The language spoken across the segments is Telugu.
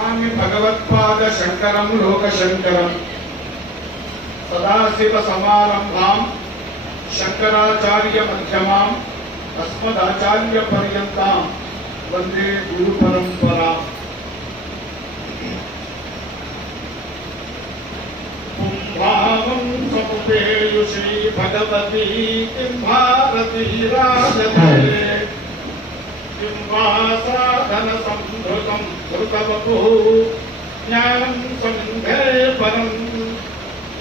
नमामि भगवत्पाद शंकरं लोकशंकरं सदाशिव समारंभां शंकराचार्य मध्यमां अस्मदाचार्य पर्यन्तां वंदे गुरु परंपरा। भावं समुपेयुषी भगवती किं भारती राजते किं वा साधन संभृतं धृतवपुः ज्ञानं समिन्धे परम्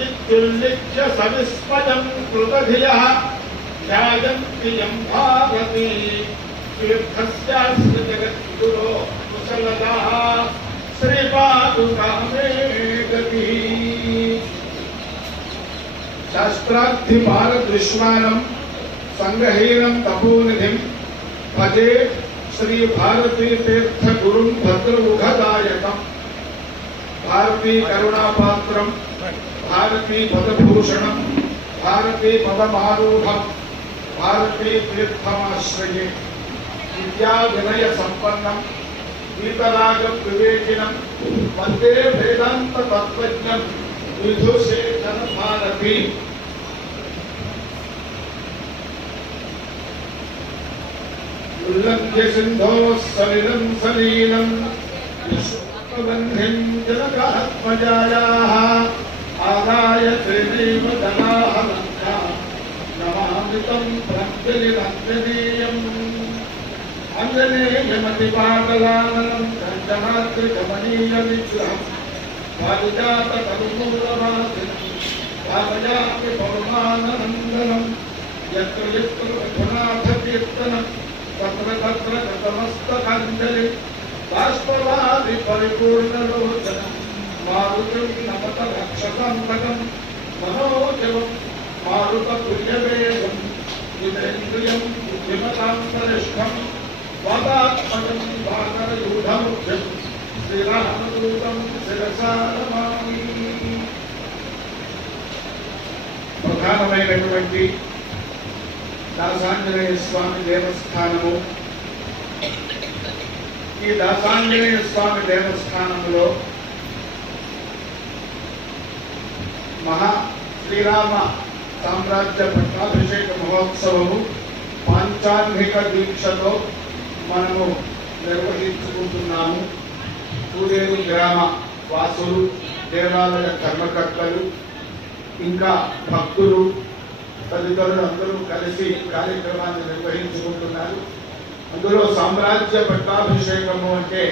इत्युल्लिख्य सविस्मयं कृतधियः ध्यायन्ति यं भारती तीर्थस्यास्ति जगद्गुरो कुशलताः श्रीपादुका मे गतिः। शास्त्रार्थि भारत विश्वानं संग्रहीणं तपोनिधिं भजे श्री भारती तीर्थ गुरुं भद्रमुखदायकम्। भारती करुणापात्रं भारती पदभूषणं भारती पदमारूढं भारती तीर्थमाश्रये विद्या विनय संपन्नं वीतराग विवेकिनं वंदे वेदांत तत्वज्ञं विधुशेखर भारती। उल्लंघ्य सिंधोः सलिलं सलीलं विश्वबन्धिं जनकात्मजायाः आदाय श्रीदेव दलाहलङ्का नमामि तं प्रत्यलिरञ्जनेयम्। अञ्जनेयमतिपाटलाननं कञ्चनाद्रिकमनीयविग्रहं पारिजाततरुमूलवासिनं भावयामि पवमाननन्दनं यत्र यत्र रघुनाथकीर्तनं तत्र तत्र गतमस्तकाञ्जलि बाष्पवादि परिपूर्णलोचनं मारुतिं नमत रक्षसान्तकं मनोजवं मारुततुल्यवेगं जितेन्द्रियं बुद्धिमतां वरिष्ठं वातात्मजं वानरयूथमुख्यं श्रीरामदूतं शिरसा नमामि। ప్రధానమైనటువంటి దాసాంజనేయ స్వామి దేవస్థానము, ఈ దాసాంజనేయ స్వామి దేవస్థానంలో మహా శ్రీరామ సామ్రాజ్య పట్టాభిషేక మహోత్సవము పాంచాన్నిక దీక్షతో మనము నిర్వహించుకుంటున్నాము. పూడేరు గ్రామ వాసులు, దేవాలయ కర్మకర్తలు, ఇంకా భక్తులు తదితరులు అందరూ కలిసి కార్యక్రమాన్ని నిర్వహించుకుంటున్నారు. అందులో సామ్రాజ్య పట్టాభిషేకము అంటే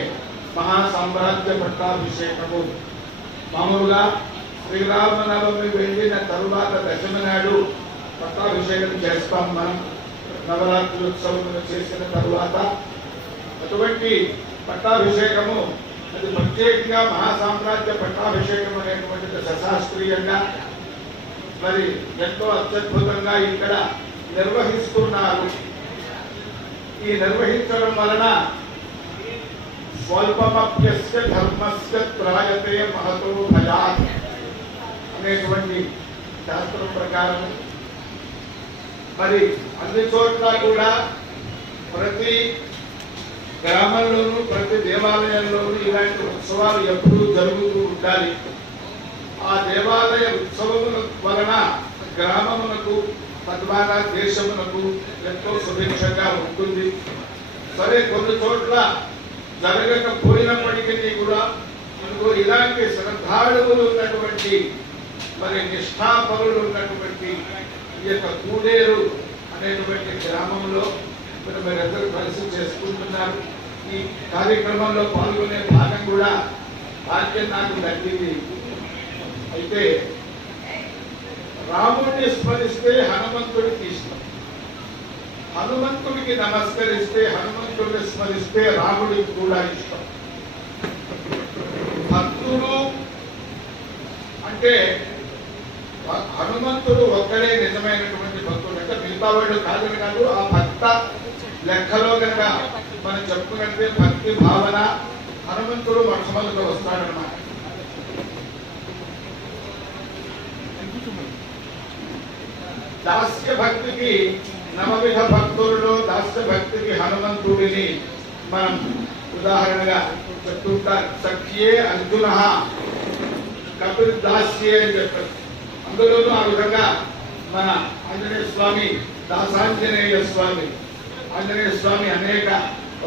మహా సామ్రాజ్య పట్టాభిషేకము మామూలుగా శ్రీరామనవమి వెళ్ళిన తరువాత దశమి నాడు పట్టాభిషేకం చేస్తాం మనం, నవరాత్రి ఉత్సవం చేసిన తరువాత. అటువంటి పట్టాభిషేకము అది ప్రత్యేకంగా మహాసామ్రాజ్య పట్టాభిషేకం అనేటువంటిది సశాస్త్రీయంగా మరి ఎంతో అత్యద్భుతంగా ఇక్కడ నిర్వహిస్తున్నారు. ఈ నిర్వహించడం వలన స్వల్పమప్యస్య ధర్మస్య త్రాయతే మహతో భయాత్ అనేటువంటి శాస్త్రం ప్రకారం మరి అన్ని చోట్ల కూడా ప్రతి గ్రామంలోనూ ప్రతి దేవాలయంలోనూ ఇలాంటి ఉత్సవాలు ఎప్పుడూ జరుగుతూ ఉండాలి. ఆ దేవాలయ ఉత్సవముల వలన గ్రామమునకు తద్వారా దేశమునకు ఎంతో సుభిక్షంగా ఉంటుంది. సరే, కొన్ని చోట్ల జరగకపోయినప్పటికీ కూడా మనకు ఇలాంటి శ్రద్ధాళువులు ఉన్నటువంటి మరి నిష్ఠాపరులు ఉన్నటువంటి ఈ యొక్క కూడేరు అనేటువంటి గ్రామంలో మీరందరూ కలిసి చేసుకుంటున్నారు. ఈ కార్యక్రమంలో పాల్గొనే భాగం కూడా భాగ్యం నాకు దక్కింది. అయితే రాముడిని స్మరిస్తే హనుమంతుడికి ఇష్టం, హనుమంతుడికి నమస్కరిస్తే హనుమంతుడిని స్మరిస్తే రాముడికి కూడా ఇష్టం. భక్తుడు అంటే హనుమంతుడు ఒక్కడే నిజమైనటువంటి భక్తుడు, అంటే మిగతా వాళ్ళు కాదని కాదు. ఆ భక్త లెక్కలో కనుక మనం చెప్పుకుంటే భక్తి భావన హనుమంతుడు మొట్టమొదట వస్తాడనమాట. దాస్య భక్తికి నవవిధ భక్తుల్లో దాస్య భక్తికి హనుమంతుడిని మనం ఉదాహరణగా చెప్తుంటారు. సఖ్యే అర్జున కపిర్దాస్యే అని చెప్పారు. అందులోనూ ఆ విధంగా మన ఆంజనేయ స్వామి దాసాంజనేయ స్వామి, ఆంజనేయ స్వామి అనేక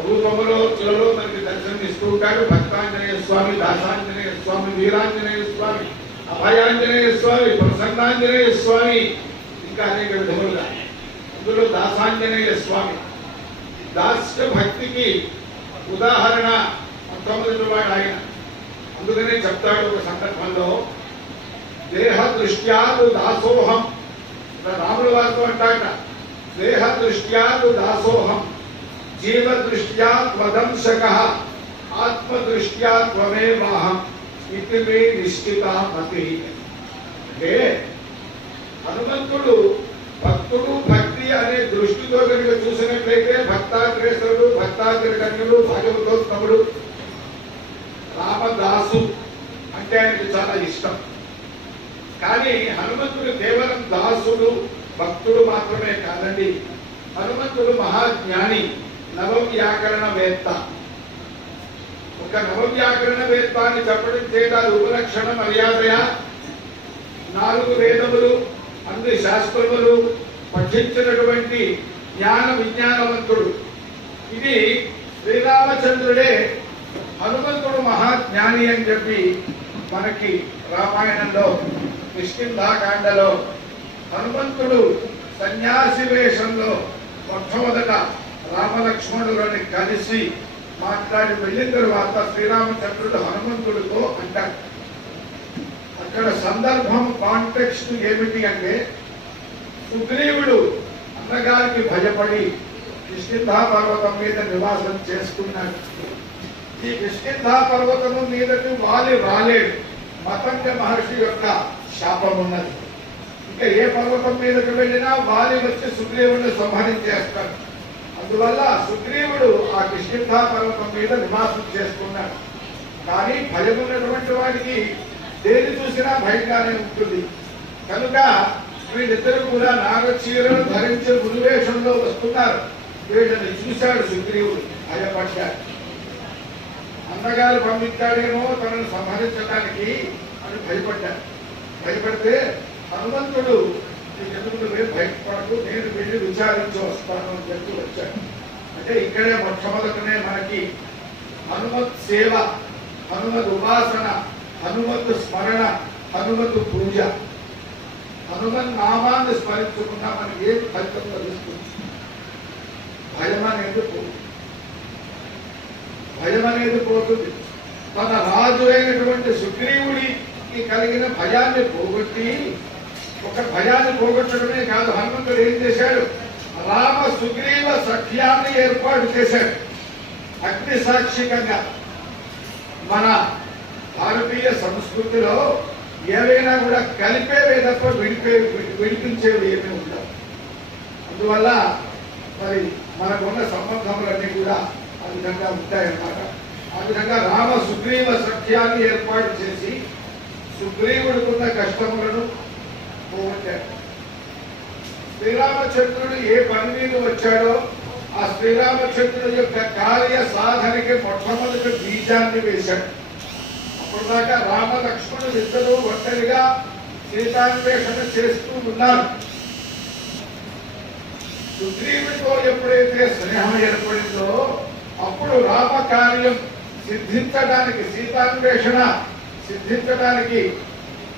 రూపములో చిలలో మనకి దర్శనం ఇస్తూ ఉంటాడు. భక్తాంజనేయ స్వామి, దాసాంజనేయ స్వామి, వీరాంజనేయ స్వామి, అభయాంజనేయ స్వామి, ప్రసన్నాంజనేయ స్వామి, ఇంకా అనేక విధములుగా. అందులో దాసాంజనేయ స్వామి దాస్య భక్తికి ఉదాహరణ మొట్టమొదటి వాడు ఆయన. అందుకనే చెప్తాడు ఒక సందర్భంలో, దేహ దృష్ట్యాదు దాసోహం, రాముల వారితో అంటాట, దేహ దృష్ట్యాదు దాసోహం, జీవ దృష్ట్యా త్వదంశక, ఆత్మ దృష్ట్యా త్వమేవాహం ఇది మే నిశ్చిత మతి. అంటే హనుమంతుడు భక్తుడు భక్తి అనే దృష్టితో కనుక చూసినట్లయితే భక్తాగ్రేసరుడు, భక్తాగ్రగణ్యుడు, భాగవతోత్తముడు, రామదాసు అంటే ఆయనకు చాలా ఇష్టం. కానీ హనుమంతుడు కేవలం దాసుడు భక్తుడు మాత్రమే కాదండి. హనుమంతుడు మహాజ్ఞాని, నవవ్యాకరణ వేత్త. ఒక నవవ్యాకరణ వేత్త అని చెప్పడం చేత ఉపలక్షణ మర్యాదయ 4 వేదములు, అన్ని శాస్త్రములు పఠించినటువంటి జ్ఞాన విజ్ఞానవంతుడు. ఇది శ్రీరామచంద్రుడే హనుమంతుడు మహాజ్ఞాని అని చెప్పి మనకి రామాయణంలో కిష్కింధాకాండలో హనుమంతుడు సన్యాసి వేషంలో మొట్టమొదట రామలక్ష్మణులని కలిసి మాట్లాడి వెళ్ళిన తర్వాత శ్రీరామచంద్రుడు హనుమంతుడితో అంటాడు. అక్కడ సందర్భం కాంటెక్స్ట్ ఏమిటి అంటే, సుగ్రీవుడు అన్నగారికి భయపడి కిష్కింధా పర్వతం మీద నివాసం చేసుకున్నాడు. ఈ కిష్కింధా పర్వతము మీదకి వాలి రాలేడు, మతంగ మహర్షి యొక్క శాపం ఉన్నది. ఇంకా ఏ పర్వతం మీదకి వెళ్ళినా వాలి వచ్చి సుగ్రీవుడిని సంహరించేస్తాడు. అందువల్ల సుగ్రీవుడు ఆ కిష్కింధా పర్వతం మీద నివాసం చేసుకున్నాడు. కానీ భయం ఉన్నటువంటి వాడికి దేని చూసినా భయంగానే ఉంటుంది. కనుక వీళ్ళిద్దరూ కూడా నాగచీరను ధరించి గురువేషంలో వస్తున్నారు. వీళ్ళని చూశాడు సుగ్రీవుడు, భయపడ్డాడు. అన్నగారు పంపించాడేమో తనను సంహరించడానికి అని భయపడ్డాడు. భయపడితే హనుమంతుడు ఎందుకు భయపడకు, నేను వెళ్ళి విచారించి వస్తాను అని చెప్పి వచ్చాడు. అంటే ఇక్కడే మొట్టమొదటనే మనకి హనుమత్ సేవ, హనుమత్ ఉపాసన, హనుమత్ స్మరణ, హనుమత్ పూజ, హనుమన్ నామాన్ని స్మరించుకున్నా మనకి ఏం ఫలితం లభిస్తుంది? భయం అనేది పోతుంది. తన రాజు అయినటువంటి సుగ్రీవుడికి కలిగిన భయాన్ని పోగొట్టి, ఒక భయాన్ని పోగొట్టడమే కాదు, హనుమంతుడు ఏం చేశాడు? రామ సుగ్రీవ సఖ్యాన్ని ఏర్పాటు చేశాడు అగ్ని సాక్షికంగా. మన భారతీయ సంస్కృతిలో ఏవైనా కూడా కలిపేవే తప్ప విడిపించేవి ఏమీ ఉండవు. అందువల్ల మరి మనకున్న సంబంధములన్నీ కూడా ఆ విధంగా ఉంటాయన్నమాట. ఆ విధంగా రామ సుగ్రీవ సఖ్యాన్ని ఏర్పాటు చేసి సుగ్రీవుడికున్న కష్టములను పోగొట్టాడు. శ్రీరామచంద్రుడు ఏ పని మీద వచ్చాడో ఆ శ్రీరామచంద్రుడి యొక్క కార్య సాధనకి మొట్టమొదటి బీజాన్ని వేశాడు. అప్పటిదాకా రామ లక్ష్మణుడు ఇద్దరు ఒంటరిగా సీతాన్వేషణ చేస్తూ ఉన్నారు. సుగ్రీవుడితో ఎప్పుడైతే స్నేహం ఏర్పడిందో అప్పుడు రామ కార్యం సిద్ధించడానికి, సీతాన్వేషణ సిద్ధించడానికి,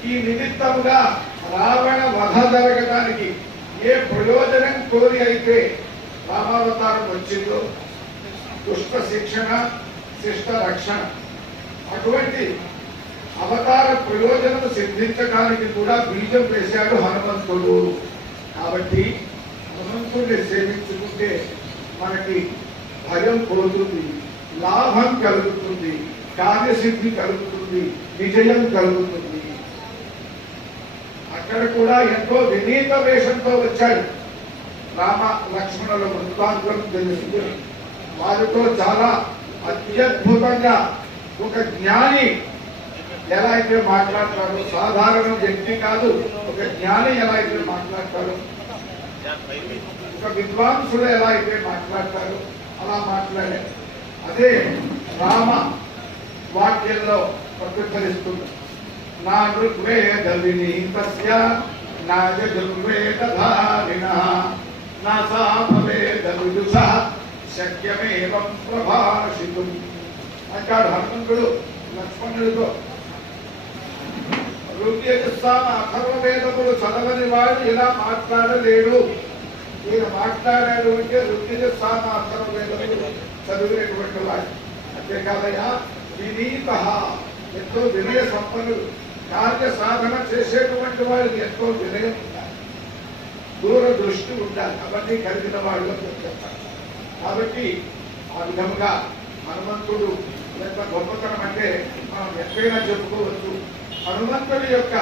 ఈ నిమిత్తముగా రావణ వధ జరగడానికి ఏ ప్రయోజనం కోరి అయితే రామావతారం వచ్చిందో, దుష్ట శిక్షణ, శిష్ట రక్షణ, అటువంటి అవతార ప్రయోజనం సిద్ధించడానికి కూడా బీజం వేశాడు హనుమంతుడు. కాబట్టి హనుమంతుడిని సేవించుకుంటే మనకి భయం పోతుంది, లాభం కలుగుతుంది, కార్యసిద్ధి కలుగుతుంది, విజయం కలుగుతుంది. అక్కడ కూడా ఎంతో వినీత వేషంతో వచ్చాడు. రామ లక్ష్మణుల వృత్తాంతం తెలుసుకుని వారితో చాలా అత్యద్భుతంగా ఒక జ్ఞాని ఎలా అయితే మాట్లాడతాడు, సాధారణ వ్యక్తి కాదు, ఒక జ్ఞాని ఎలా అయితే మాట్లాడతాడు, ఒక విద్వాంసుడు ఎలా అయితే మాట్లాడతాడు అలా మాట్లాడాడు. అదే రామ వాక్యంలో ప్రతిఫలిస్తుంది. నా ఋగ్వేద వినీతస్య నా యజుర్వేదధారిణః నా సామవేద విదుషః శక్యమేవం ప్రభాషితుం అంటాడు హనుమంతుడు లక్ష్మణుడితో. ఋగ్యజుస్సామ అథర్వవేదములు చదవని వాడు ఇలా మాట్లాడలేడు. ఈయన మాట్లాడాడు అంటే ఋగ్యజుస్సామ అథర్వవేదములు చదివినటువంటి వాడు. అంతేకాదయ్యా వినీత ఎంతో వినయ సంపన్నుడు. కార్య సాధన చేసేటువంటి వాడికి ఎంతో వినయం ఉండాలి, దూరదృష్టి ఉండాలి, అవన్నీ కలిగిన వాళ్ళు చెప్తారు. కాబట్టి ఆ విధముగా హనుమంతుడు ఎంత గొప్పతనం అంటే మనం ఎక్కడైనా చెప్పుకోవచ్చు. హనుమంతుడి యొక్క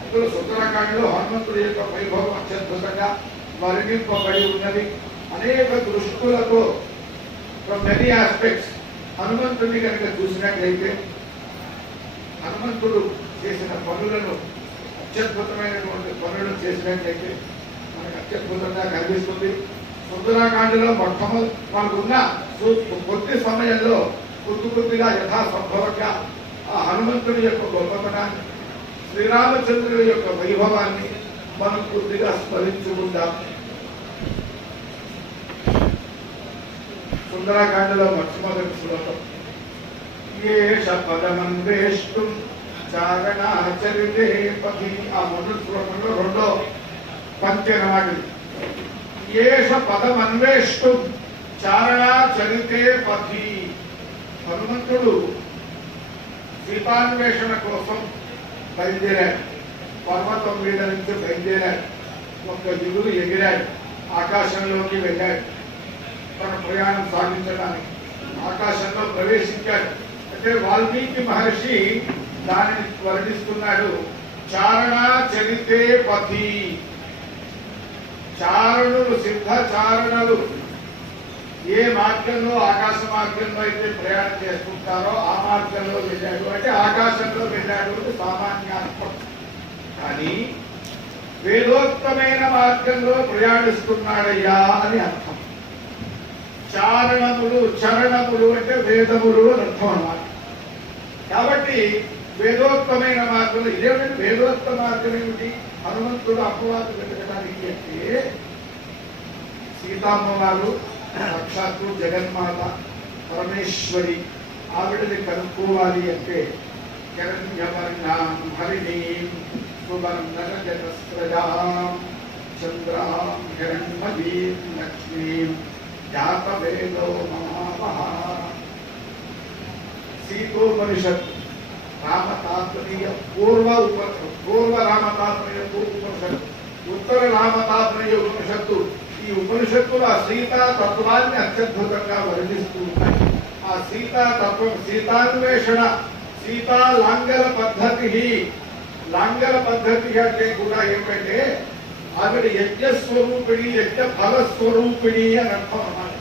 అందులో సుందరకాండలో హనుమంతుడి యొక్క వైభవం అత్యద్భుతంగా వర్ణింపబడి ఉన్నది. అనేక దృష్టులతో ఫ్రమ్ మెనీ ఆస్పెక్ట్స్ హనుమంతుడిని కనుక చూసినట్లయితే హనుమంతుడు చేసిన పనులను అత్యద్భుతమైనటువంటి పనులను చేసినట్లయితే మనకు అత్యద్భుతంగా కనిపిస్తుంది. సుందరకాండలో మొట్టమొదటి మనకున్న కొద్ది సమయంలో కొద్దిగా యథాసంభవంగా ఆ హనుమంతుడి యొక్క గొప్పతనాన్ని, శ్రీరామచంద్రుడి యొక్క వైభవాన్ని మనం కొద్దిగా స్మరించుకుందాం. సుందరకాండలో మొట్టమొదటి శ్లోకం ఏష పదమన్వేష్టుం చారణాచరితే పథి. ఆ మొదటి శ్లోకంలో రెండో పంక్తి అన్నమాట. ఏష పదమన్వేష్టుం చారణాచరితే పథి. హనుమంతుడు సీతాన్వేషణ కోసం బయలుదేరాడు. పర్వతం మీద నుంచి బయలుదేరాడు. ఒక దిగులు ఎగిరాడు, ఆకాశంలోకి వెళ్ళాడు. తన ప్రయాణం సాగించడానికి ఆకాశంలో ప్రవేశించాడు. అంటే వాల్మీకి మహర్షి దానిని వర్ణిస్తున్నాడు. చారణాచరితే పథి. చారణులు, సిద్ధ చారణులు ఏ మార్గంలో, ఆకాశ మార్గంలో అయితే ప్రయాణం చేసుకుంటారో ఆ మార్గంలో వెళ్ళాడు. అంటే ఆకాశంలో వెళ్ళాడు అంటే సామాన్యాత్మకం. కానీ వేదోక్తమైన మార్గంలో ప్రయాణిస్తున్నాడయ్యా అని అర్థం. చారణములు, చరణములు అంటే వేదములు అని అర్థం అన్నమాట. కాబట్టి వేదోక్తమైన మార్గంలో ఇదేమిటంటే వేదోక్త మార్గం ఏమిటి? హనుమంతుడు అపవాదు వెతకడానికి అంటే సీతామ్మవారు సాక్షాత్తు జగన్మాత పరమేశ్వరి, ఆవిడని కనుక్కోవాలి అంటే హిరణ్యవర్ణాం హరిణీం సువర్ణరజతస్రజాం చంద్రాం హిరణ్మయీం లక్ష్మీం జాతవేదో మహావహ. సీతోపనిషత్ రామతాత్పర్య పూర్వ రామతాత్పర్య ఉపనిషత్తు, ఉత్తర రామతాత్పర్య ఉపనిషత్తు. ఈ ఉపనిషత్తులు ఆ సీతా తత్వాన్ని అత్యద్భుతంగా వర్ణిస్తూ ఉన్నాయి. ఆ సీతా తత్వం, సీతాన్వేషణ, సీతా లాంగల పద్ధతి. లాంగల పద్ధతి అంటే కూడా ఏమిటంటే ఆవిడ యజ్ఞస్వరూపిణి, యజ్ఞ ఫలస్వరూపిణి అని అర్థం అన్నమాట.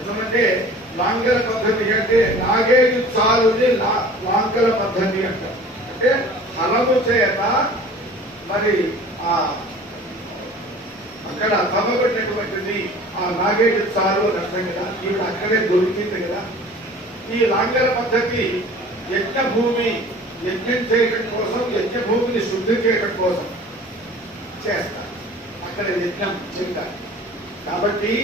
ఎందుకంటే లాంగల పద్ధతి అంటే నాగేది చాలుది లాంగల పద్ధతి అంటారు. అంటే ఫలము చేత మరి ఆ అక్కడ తవ్వబడినటువంటిది ఆ నాగేది చాలు అని అర్థం కదా. ఈవిడ అక్కడే దొరికింది కదా. ఈ లాంగల పద్ధతి యజ్ఞ భూమి, యజ్ఞం చేయడం కోసం, యజ్ఞ భూమిని శుద్ధి చేయడం కోసం చేస్తారు. అక్కడ యజ్ఞం చేస్తారు. కాబట్టి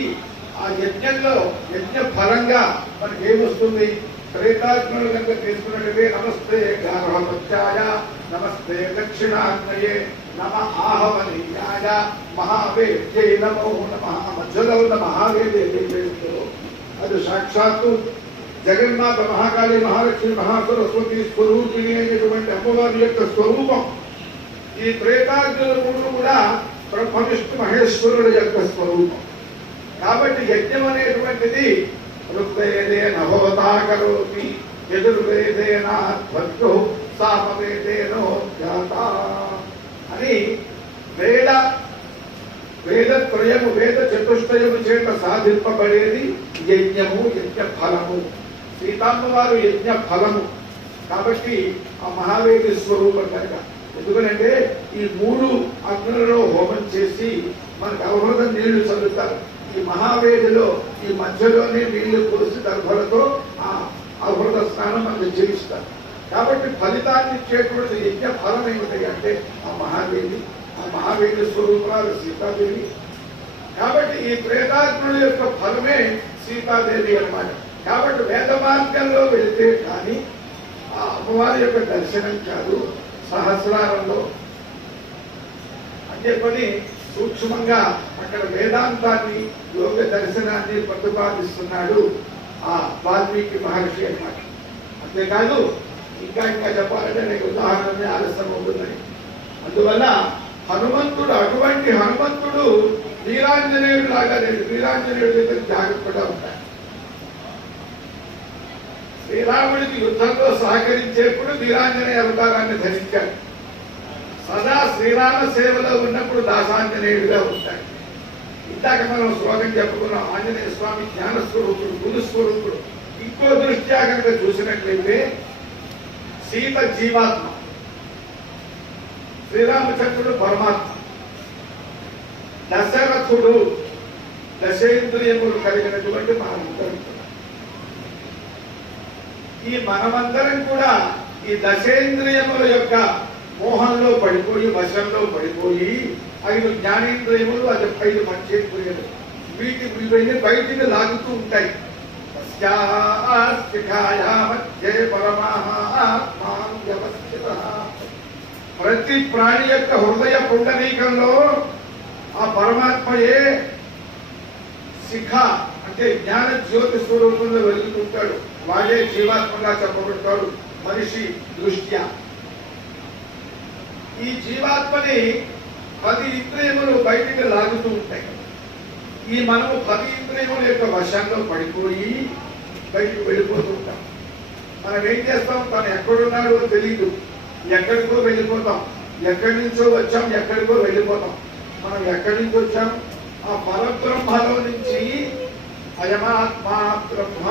ఆ యజ్ఞంలో యజ్ఞ ఫలంగా మనకి ఏమొస్తుంది? త్రేతాత్మలు కనుక తీసుకున్నట్టే నమస్తే గార్హపత్యాయ, నమస్తే దక్షిణాగ్నయే, నమ ఆహవనీయాయ, మహావేద్యై నమో నమః. మధ్యలో ఉన్న మహావేది ఏదైతే అది సాక్షాత్తు జగన్మాత మహాకాళి, మహాలక్ష్మి, మహాసరస్వతి స్వరూపిణి అయినటువంటి అమ్మవారి యొక్క స్వరూపం. ఈ త్రేతాగ్నులు కూడా బ్రహ్మ విష్ణు మహేశ్వరుల యొక్క స్వరూపం. కాబట్టి యజ్ఞం అనేటువంటిది ఋగ్వేదేన హోతా కరోతి, యజుర్వేదేన ధ్వజో, సామవేదేనోద్యాత అని వేదత్రయము, వేద చతుష్టయము చేత సాధింపబడేది యజ్ఞము, యజ్ఞ ఫలము. సీతామ్మవారు యజ్ఞ ఫలము. కాబట్టి ఆ మహావేది స్వరూపం కనుక. ఎందుకంటే ఈ 3 అగ్నులలో హోమం చేసి మనకు అవహృతం నీళ్లు చల్లుతారు. ఈ మహావేదిలో ఈ మధ్యలోనే నీళ్లు పోసి దర్భలతో స్నానం మనకు చేయిస్తారు. కాబట్టి ఫలితాన్ని ఇచ్చేటువంటి యజ్ఞ ఫలం ఏమిటి అంటే ఆ మహాదేవి స్వరూపాలు సీతాదేవి. కాబట్టి ఈ ప్రేతాత్ముల యొక్క ఫలమే సీతాదేవి అన్నమాట. కాబట్టి వేద మార్గంలో వెళితే కానీ ఆ అమ్మవారి యొక్క దర్శనం కాదు. సహస్రారంలో అంటే పని సూక్ష్మంగా అక్కడ వేదాంతాన్ని యోగ దర్శనాన్ని ప్రతిపాదిస్తున్నాడు ఆ వాల్మీకి మహర్షి అన్నమాట. అంతేకాదు ఇంకా చెప్పాలంటే నీకు ఉదాహరణ ఆలస్యం అవుతుందని. అందువల్ల హనుమంతుడు అటువంటి హనుమంతుడు వీరాంజనేయుడు లాగా లేదు. వీరాంజనేయుడు దగ్గర జాగ్రత్తగా ఉంటాడు. శ్రీరాముడికి యుద్ధంలో సహకరించేప్పుడు వీరాంజనేయ అవతారాన్ని ధరించాడు. సదా శ్రీరామ సేవలో ఉన్నప్పుడు దాసాంజనేయుడిగా ఉంటాడు. ఇందాక మనం శ్లోకం చెప్పుకున్నాం. ఆంజనేయ స్వామి జ్ఞానస్వరూపుడు, గురుస్వరూపుడు. ఇంకో దృష్ట్యా కనుక చూసినట్లయితే సీత జీవాత్మ, శ్రీరామచంద్రుడు పరమాత్మ, దశరథుడు దశేంద్రియములు కలిగినటువంటి మనమందరం. ఈ మనమందరం కూడా ఈ దశేంద్రియముల యొక్క మోహంలో పడిపోయి, వశంలో పడిపోయి 5 జ్ఞానేంద్రియములు, అది 5 పంచేంద్రియములు, వీటిని బయటికి లాగుతూ ఉంటాయి. ప్రతి ప్రాణి యొక్క హృదయ పుండరీకంలో ఆ పరమాత్మయే శిఖ అంటే జ్ఞాన జ్యోతి స్వరూపంలో వెలుగుతుంటాడు. వాడే జీవాత్మగా చెప్పబడతాడు మనిషి దృష్ట్యా. ఈ జీవాత్మని 10 ఇంద్రియములు బయటికి లాగుతూ ఉంటాయి. ఈ మనము 10 ఇంద్రియముల యొక్క వశంలో పడిపోయి బయటకు వెళ్ళిపోతూ ఉంటాం. మనం ఏం చేస్తాం? తను ఎక్కడున్నాడో తెలియదు, ఎక్కడికో వెళ్ళిపోతాం. ఎక్కడి నుంచో వచ్చాం, ఎక్కడికో వెళ్ళిపోతాం. మనం ఎక్కడి నుంచి వచ్చాం? ఆ పరబ్రహ్మలో నుంచి అయమాత్మా బ్రహ్మ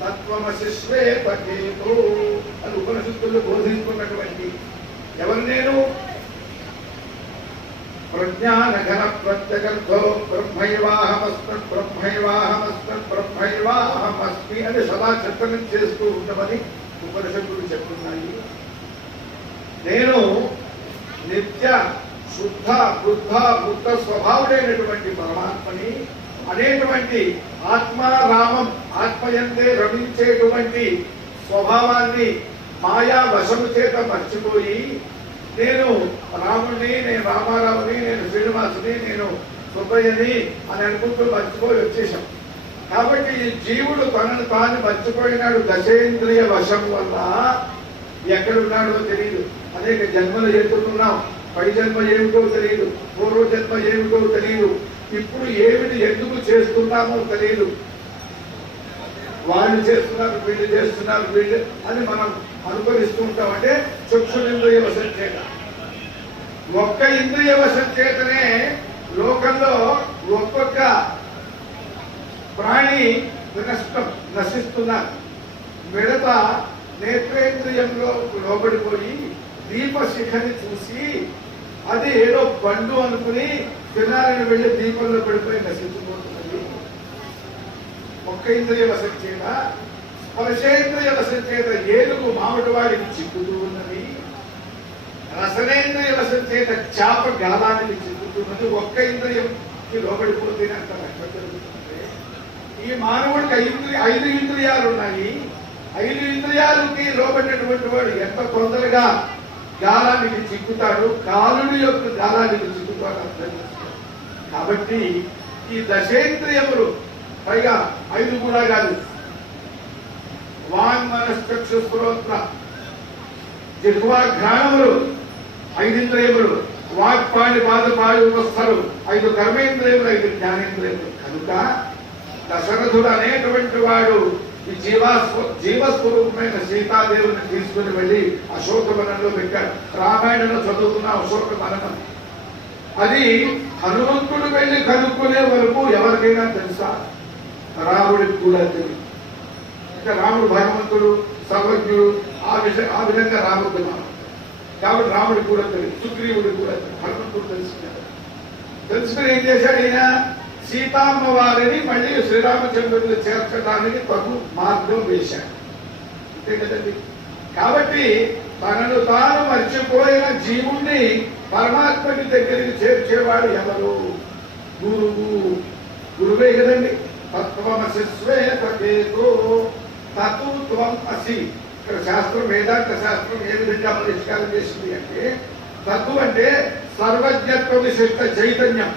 తత్వమసి శ్వేతకేతో అని ఉపనిషత్తుల్లో బోధించుకున్నటువంటి ఎవరు నేను? ప్రజ్ఞానఘన ప్రత్యగర్థో బ్రహ్మైవాహమస్మి అని సదా చింతనం చేస్తూ ఉండమని ఉపనిషత్తులు చెప్తున్నాయి. నేను నిత్య శుద్ధ బుద్ధ బుద్ధ స్వభావుడైనటువంటి పరమాత్మని అనేటువంటి ఆత్మారామం, ఆత్మయందే రమించేటువంటి స్వభావాన్ని మాయా వశము చేత మర్చిపోయి నేను రాముడిని, నేను రామారావుని, నేను శ్రీనివాసుని, నేను సుబ్బయ్యని అని అనుకుంటూ మర్చిపోయి వచ్చేసాం. కాబట్టి ఈ జీవుడు తనను తాను మర్చిపోయినాడు. దశేంద్రియ వశం వల్ల ఎక్కడున్నాడో తెలియదు. అనేక జన్మలు ఎత్తుకున్నాం. పై జన్మ ఏమిటో తెలియదు, పూర్వజన్మ ఏమిటో తెలియదు, ఇప్పుడు ఏమిటి ఎందుకు చేస్తున్నామో తెలియదు. వాళ్ళు చేస్తున్నారు, వీళ్ళు చేస్తున్నారు, వీళ్ళు అని మనం అనుకరిస్తూ ఉంటాం. అంటే చక్షురింద్రియ వశం చేత, ఒక్క ఇంద్రియ వశం చేతనే లోకంలో ఒక్కొక్క ప్రాణి నశిస్తున్నారు. మిడత నేత్రేంద్రియంలో లోబడిపోయి దీపశిఖని చూసి అది ఏదో పండు అనుకుని తినాలని వెళ్ళి దీపంలో పడిపోయి నశించిపోతున్నది. ఒక్క ఇంద్రియ వశం చేత. స్పర్శేంద్రియ వశం చేత ఏనుగు మామిడివాడికి చిక్కుతూ ఉన్నది. రసనేంద్రియ వశం చేత చాప గాలానికి చిక్కుతున్నది. ఒక్క ఇంద్రియంకి లోబడిపోతేనే అంత రక్షణ జరుగుతుంది. ఈ మానవుడికి 5 ఇంద్రియాలు ఉన్నాయి. 5 ఇంద్రియాలకి లోబడినటువంటి వాడు ఎంత తొందరగా గాలానికి చిక్కుతాడు, కాలుడి యొక్క గాలానికి చిక్కుతాడు అర్థం చేసుకోవాలి. కాబట్టి ఈ దశేంద్రియములు పైగా 5 కూడా కాదు. వాంగ్ మనశ్చక్షు శ్రోత్ర జిహ్వా ఘ్రాణములు 5 ఇంద్రియములు. వాక్పాణి పాదపాయు ఉపస్థలు 5 కర్మేంద్రియములు, 5 జ్ఞానేంద్రియములు. కనుక దశరథుడు అనేటువంటి వాడు ఈ జీవస్వరూపమైన సీతాదేవిని తీసుకుని వెళ్ళి అశోకవనంలో పెట్టాడు. రామాయణంలో చదువుకున్న అశోకవనం అది హనుమంతుడు వెళ్ళి కనుక్కునే వరకు ఎవరికైనా తెలుసా? రాముడికి కూడా తెలియదు. ఇంకా రాముడు భగవంతుడు, సర్వజ్ఞుడు, ఆ విధంగా రాముడు కాబట్టి రాముడికి కూడా తెలియదు, సుగ్రీవుడికి కూడా తెలియదు. హనుమంతుడు తెలుసుకుని ఏం చేశాడు? ఈయన సీతామ్మ వారిని మళ్ళీ శ్రీరామచంద్రుడిని చేర్చడానికి తగు మార్గం వేశాడు. అంతే కదండి. కాబట్టి తనను తాను మర్చిపోయిన జీవుణ్ణి పరమాత్మకి దగ్గరికి చేర్చేవాడు ఎవరు? గురువు. గురువే కదండి. తత్వమసి శ్వేతకేతో తత్వం అసి. ఇక్కడ శాస్త్రం, వేదాంత శాస్త్రం ఏ విధంగా పరిష్కారం చేసింది అంటే, తత్వం అంటే సర్వజ్ఞత్వ విశిష్ట చైతన్యం,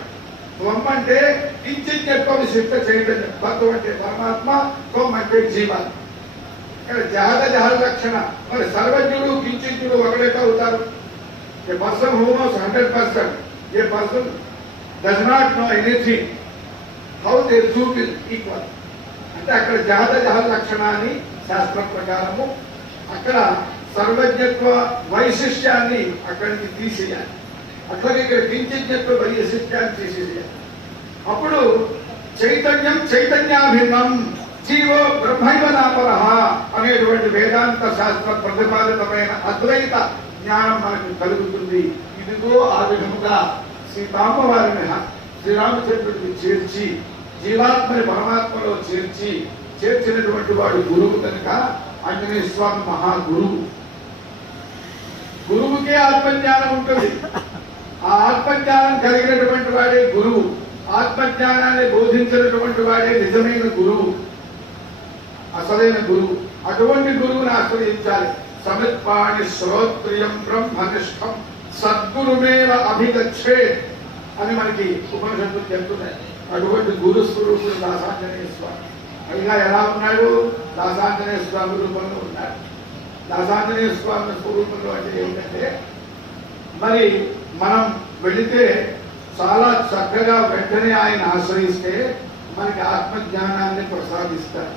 త్వం అంటే కించిజ్ఞత్వ విశిష్ట చైతన్యం. తత్వం అంటే పరమాత్మ, త్వం అంటే జీవాత్మ. ఇక్కడ జహద జహద లక్షణ. మరి సర్వజ్ఞుడు కించిజ్ఞుడు ఒకటే అవుతారు. A person who knows 100%, a person does not know anything, how they two will equal. అంటే అక్కడ జహద జహద లక్షణ అని శాస్త్రం ప్రకారము అక్కడ సర్వజ్ఞత్వ వైశిష్ట్యాన్ని అక్కడి నుంచి తీసేయాలి. అట్లాగే ఇక్కడ కించిజ్ఞత్వ వైశిష్ట్యాన్ని తీసేయాలి. అప్పుడు చైతన్యం చైతన్యాభిన్నం జీవో బ్రహ్మైవ నాపరః అనేటువంటి వేదాంత శాస్త్ర ప్రతిపాదితమైన అద్వైత జ్ఞానం మనకు కలుగుతుంది. ఇదిగో ఆ విధముగా సీతామ్మ వారిని శ్రీరామచంద్రుడికి చేర్చి జీవాత్మని పరమాత్మలో చేర్చినటువంటి వాడు గురువు కనుక ఆంజనేయ స్వామి మహాగురువు. గురువుకే ఆత్మజ్ఞానం ఉంటుంది. ఆ ఆత్మజ్ఞానం కలిగినటువంటి వాడే గురువు. ఆత్మజ్ఞానాన్ని బోధించినటువంటి వాడే నిజమైన గురువు, అసలైన గురువు. అటువంటి గురువుని ఆశ్రయించాలి. సమిత్పాణి శ్రోత్రియం బ్రహ్మనిష్టం సద్గురుమేవ అభిగచ్చే అని మనకి ఉపనిషత్తులు చెప్తున్నాయి. అటువంటి గురు స్వరూపుడు దాసాంజనేయ స్వామి. అయినా ఎలా ఉన్నాడు? దాసాంజనేయ స్వామి రూపంలో ఉన్నాడు. దాసాంజనేయ స్వామి స్వరూపంలో అంటే ఏమిటంటే, మరి మనం వెళితే చాలా చక్కగా వెంటనే ఆయన ఆశ్రయిస్తే మనకి ఆత్మజ్ఞానాన్ని ప్రసాదిస్తారు.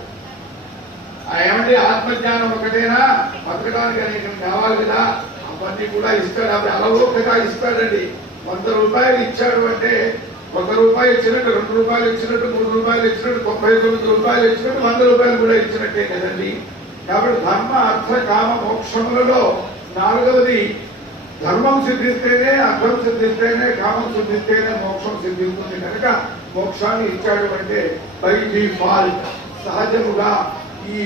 ఏమంటే ఆత్మజ్ఞానం ఒకటేనా? బతకడానికి అనేక కావాలి కదా, అవన్నీ కూడా ఇస్తాడు. అవి అలవోకగా ఇస్తాడండి. 100 రూపాయలు ఇచ్చాడు అంటే 1 రూపాయి ఇచ్చినట్టు, 2 రూపాయలు ఇచ్చినట్టు, 3 రూపాయలు ఇచ్చినట్టు, 39 రూపాయలు ఇచ్చినట్టు 100 రూపాయలు కూడా ఇచ్చినట్టే కదండి. కాబట్టి ధర్మ అర్థ కామ మోక్షములలో 4వది ధర్మం సిద్ధిస్తేనే, అర్థం సిద్ధిస్తేనే, కామం సిద్ధిస్తేనే మోక్షం సిద్ధిస్తుంది. కనుక మోక్షాన్ని ఇచ్చాడు అంటే బై డిఫాల్ట్ సహజముగా ఈ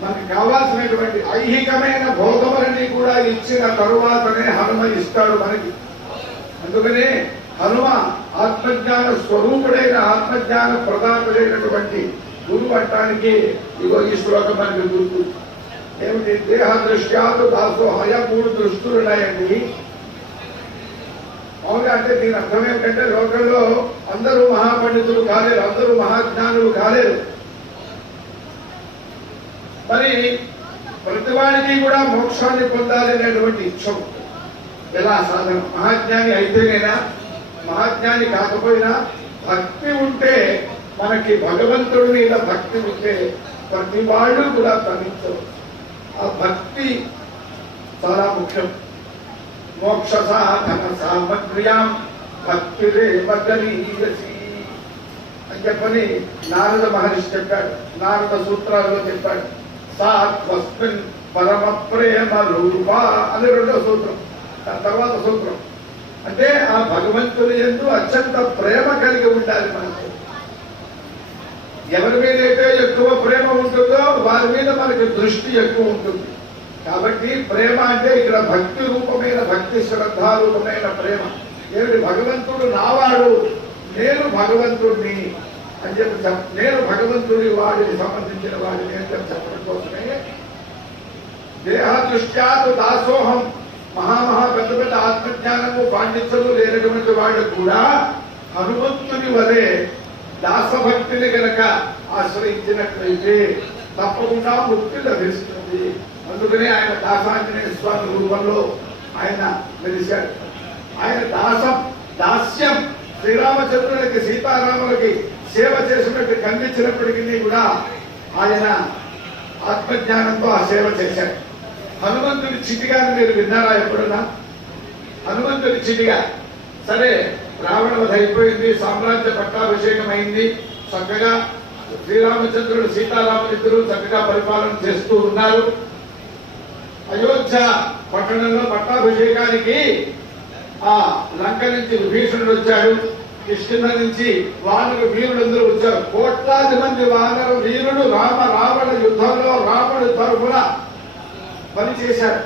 మనకి కావాల్సినటువంటి ఐహికమైన భోగములన్నీ కూడా ఇచ్చిన తరువాతనే హనుమ ఇస్తాడు మనకి. అందుకనే హనుమ ఆత్మజ్ఞాన స్వరూపుడైన, ఆత్మజ్ఞాన ప్రదాతుడైనటువంటి గురువు అంటానికి ఇగో ఈ శ్లోకం మనకి గుర్తు. ఏమిటి? దేహ దృష్ట్యాలు దాసోహయ 3 దృష్టులు ఉన్నాయండి. అవునా? అంటే దీని అర్థం ఏమిటంటే, లోకంలో అందరూ మహాపండితులు కాలేరు, అందరూ మహాజ్ఞానులు కాలేరు. మరి ప్రతివాడికి కూడా మోక్షాన్ని పొందాలి అనేటువంటి ఇచ్చ. ఎలా సాధన? మహాజ్ఞాని అయితేనేనా? మహాజ్ఞాని కాకపోయినా భక్తి ఉంటే, మనకి భగవంతుడి మీద భక్తి ఉంటే ప్రతి వాళ్ళు కూడా తరించరు. ఆ భక్తి చాలా ముఖ్యం. మోక్ష సాధన సామగ్ర్యాం భక్తిరేవ గరీయసి అని చెప్పని నారద మహర్షి చెప్పాడు. నారద సూత్రాలలో చెప్పాడు. సాత్వస్మిన్ పరమ ప్రేమ రూప అని 2వ సూత్రం. దాని తర్వాత సూత్రం అంటే ఆ భగవంతుని యందు అత్యంత ప్రేమ కలిగి ఉండాలి మనకు. ఎవరి మీద అయితే ఎక్కువ ప్రేమ ఉంటుందో వారి మీద మనకి దృష్టి ఎక్కువ ఉంటుంది. కాబట్టి ప్రేమ అంటే ఇక్కడ భక్తి రూపమైన, భక్తి శ్రద్ధారూపమైన ప్రేమ. ఏమిటి? భగవంతుడు నావాడు, నేను భగవంతుడిని అని చెప్పి నేను భగవంతుడి వాడిని సంబంధించిన వాడిని అని చెప్పడం కోసమే దేహ దృష్ట్యాత్ దాసోహం. పెద్ద పెద్ద ఆత్మజ్ఞానము పాండిత్యము లేనటువంటి వాడు కూడా హనుమంతుని వలె దాసభక్తిని గనక ఆశ్రయించినట్లయితే తప్పకుండా ముక్తి లభిస్తుంది. అందుకనే ఆయన దాసాంజనేయ స్వామి రూపంలో ఆయన వెలిశాడు. ఆయన దాస్యం శ్రీరామచంద్రునికి, సీతారాములకి సేవ చేసినట్టు కనిపించినప్పటికీ కూడా ఆయన ఆత్మజ్ఞానంతో ఆ సేవ చేశాడు. హనుమంతుడి చిటిగాని మీరు విన్నారా ఎప్పుడన్నా? హనుమంతుడి చిటిగా. సరే, రావణ వధ అయిపోయింది, సామ్రాజ్య పట్టాభిషేకం అయింది. చక్కగా శ్రీరామచంద్రుడు, సీతారాములిద్దరూ చక్కగా పరిపాలన చేస్తూ ఉన్నారు. అయోధ్య పట్టణంలో పట్టాభిషేకానికి ఆ లంక నుంచి విభీషణుడు వచ్చాడు. కిష్కింధ నుంచి వానర వీరులందరూ వచ్చారు. కోట్లాది మంది వానర వీరులు రావణ యుద్ధంలో రాముడి తరఫున పనిచేశారు.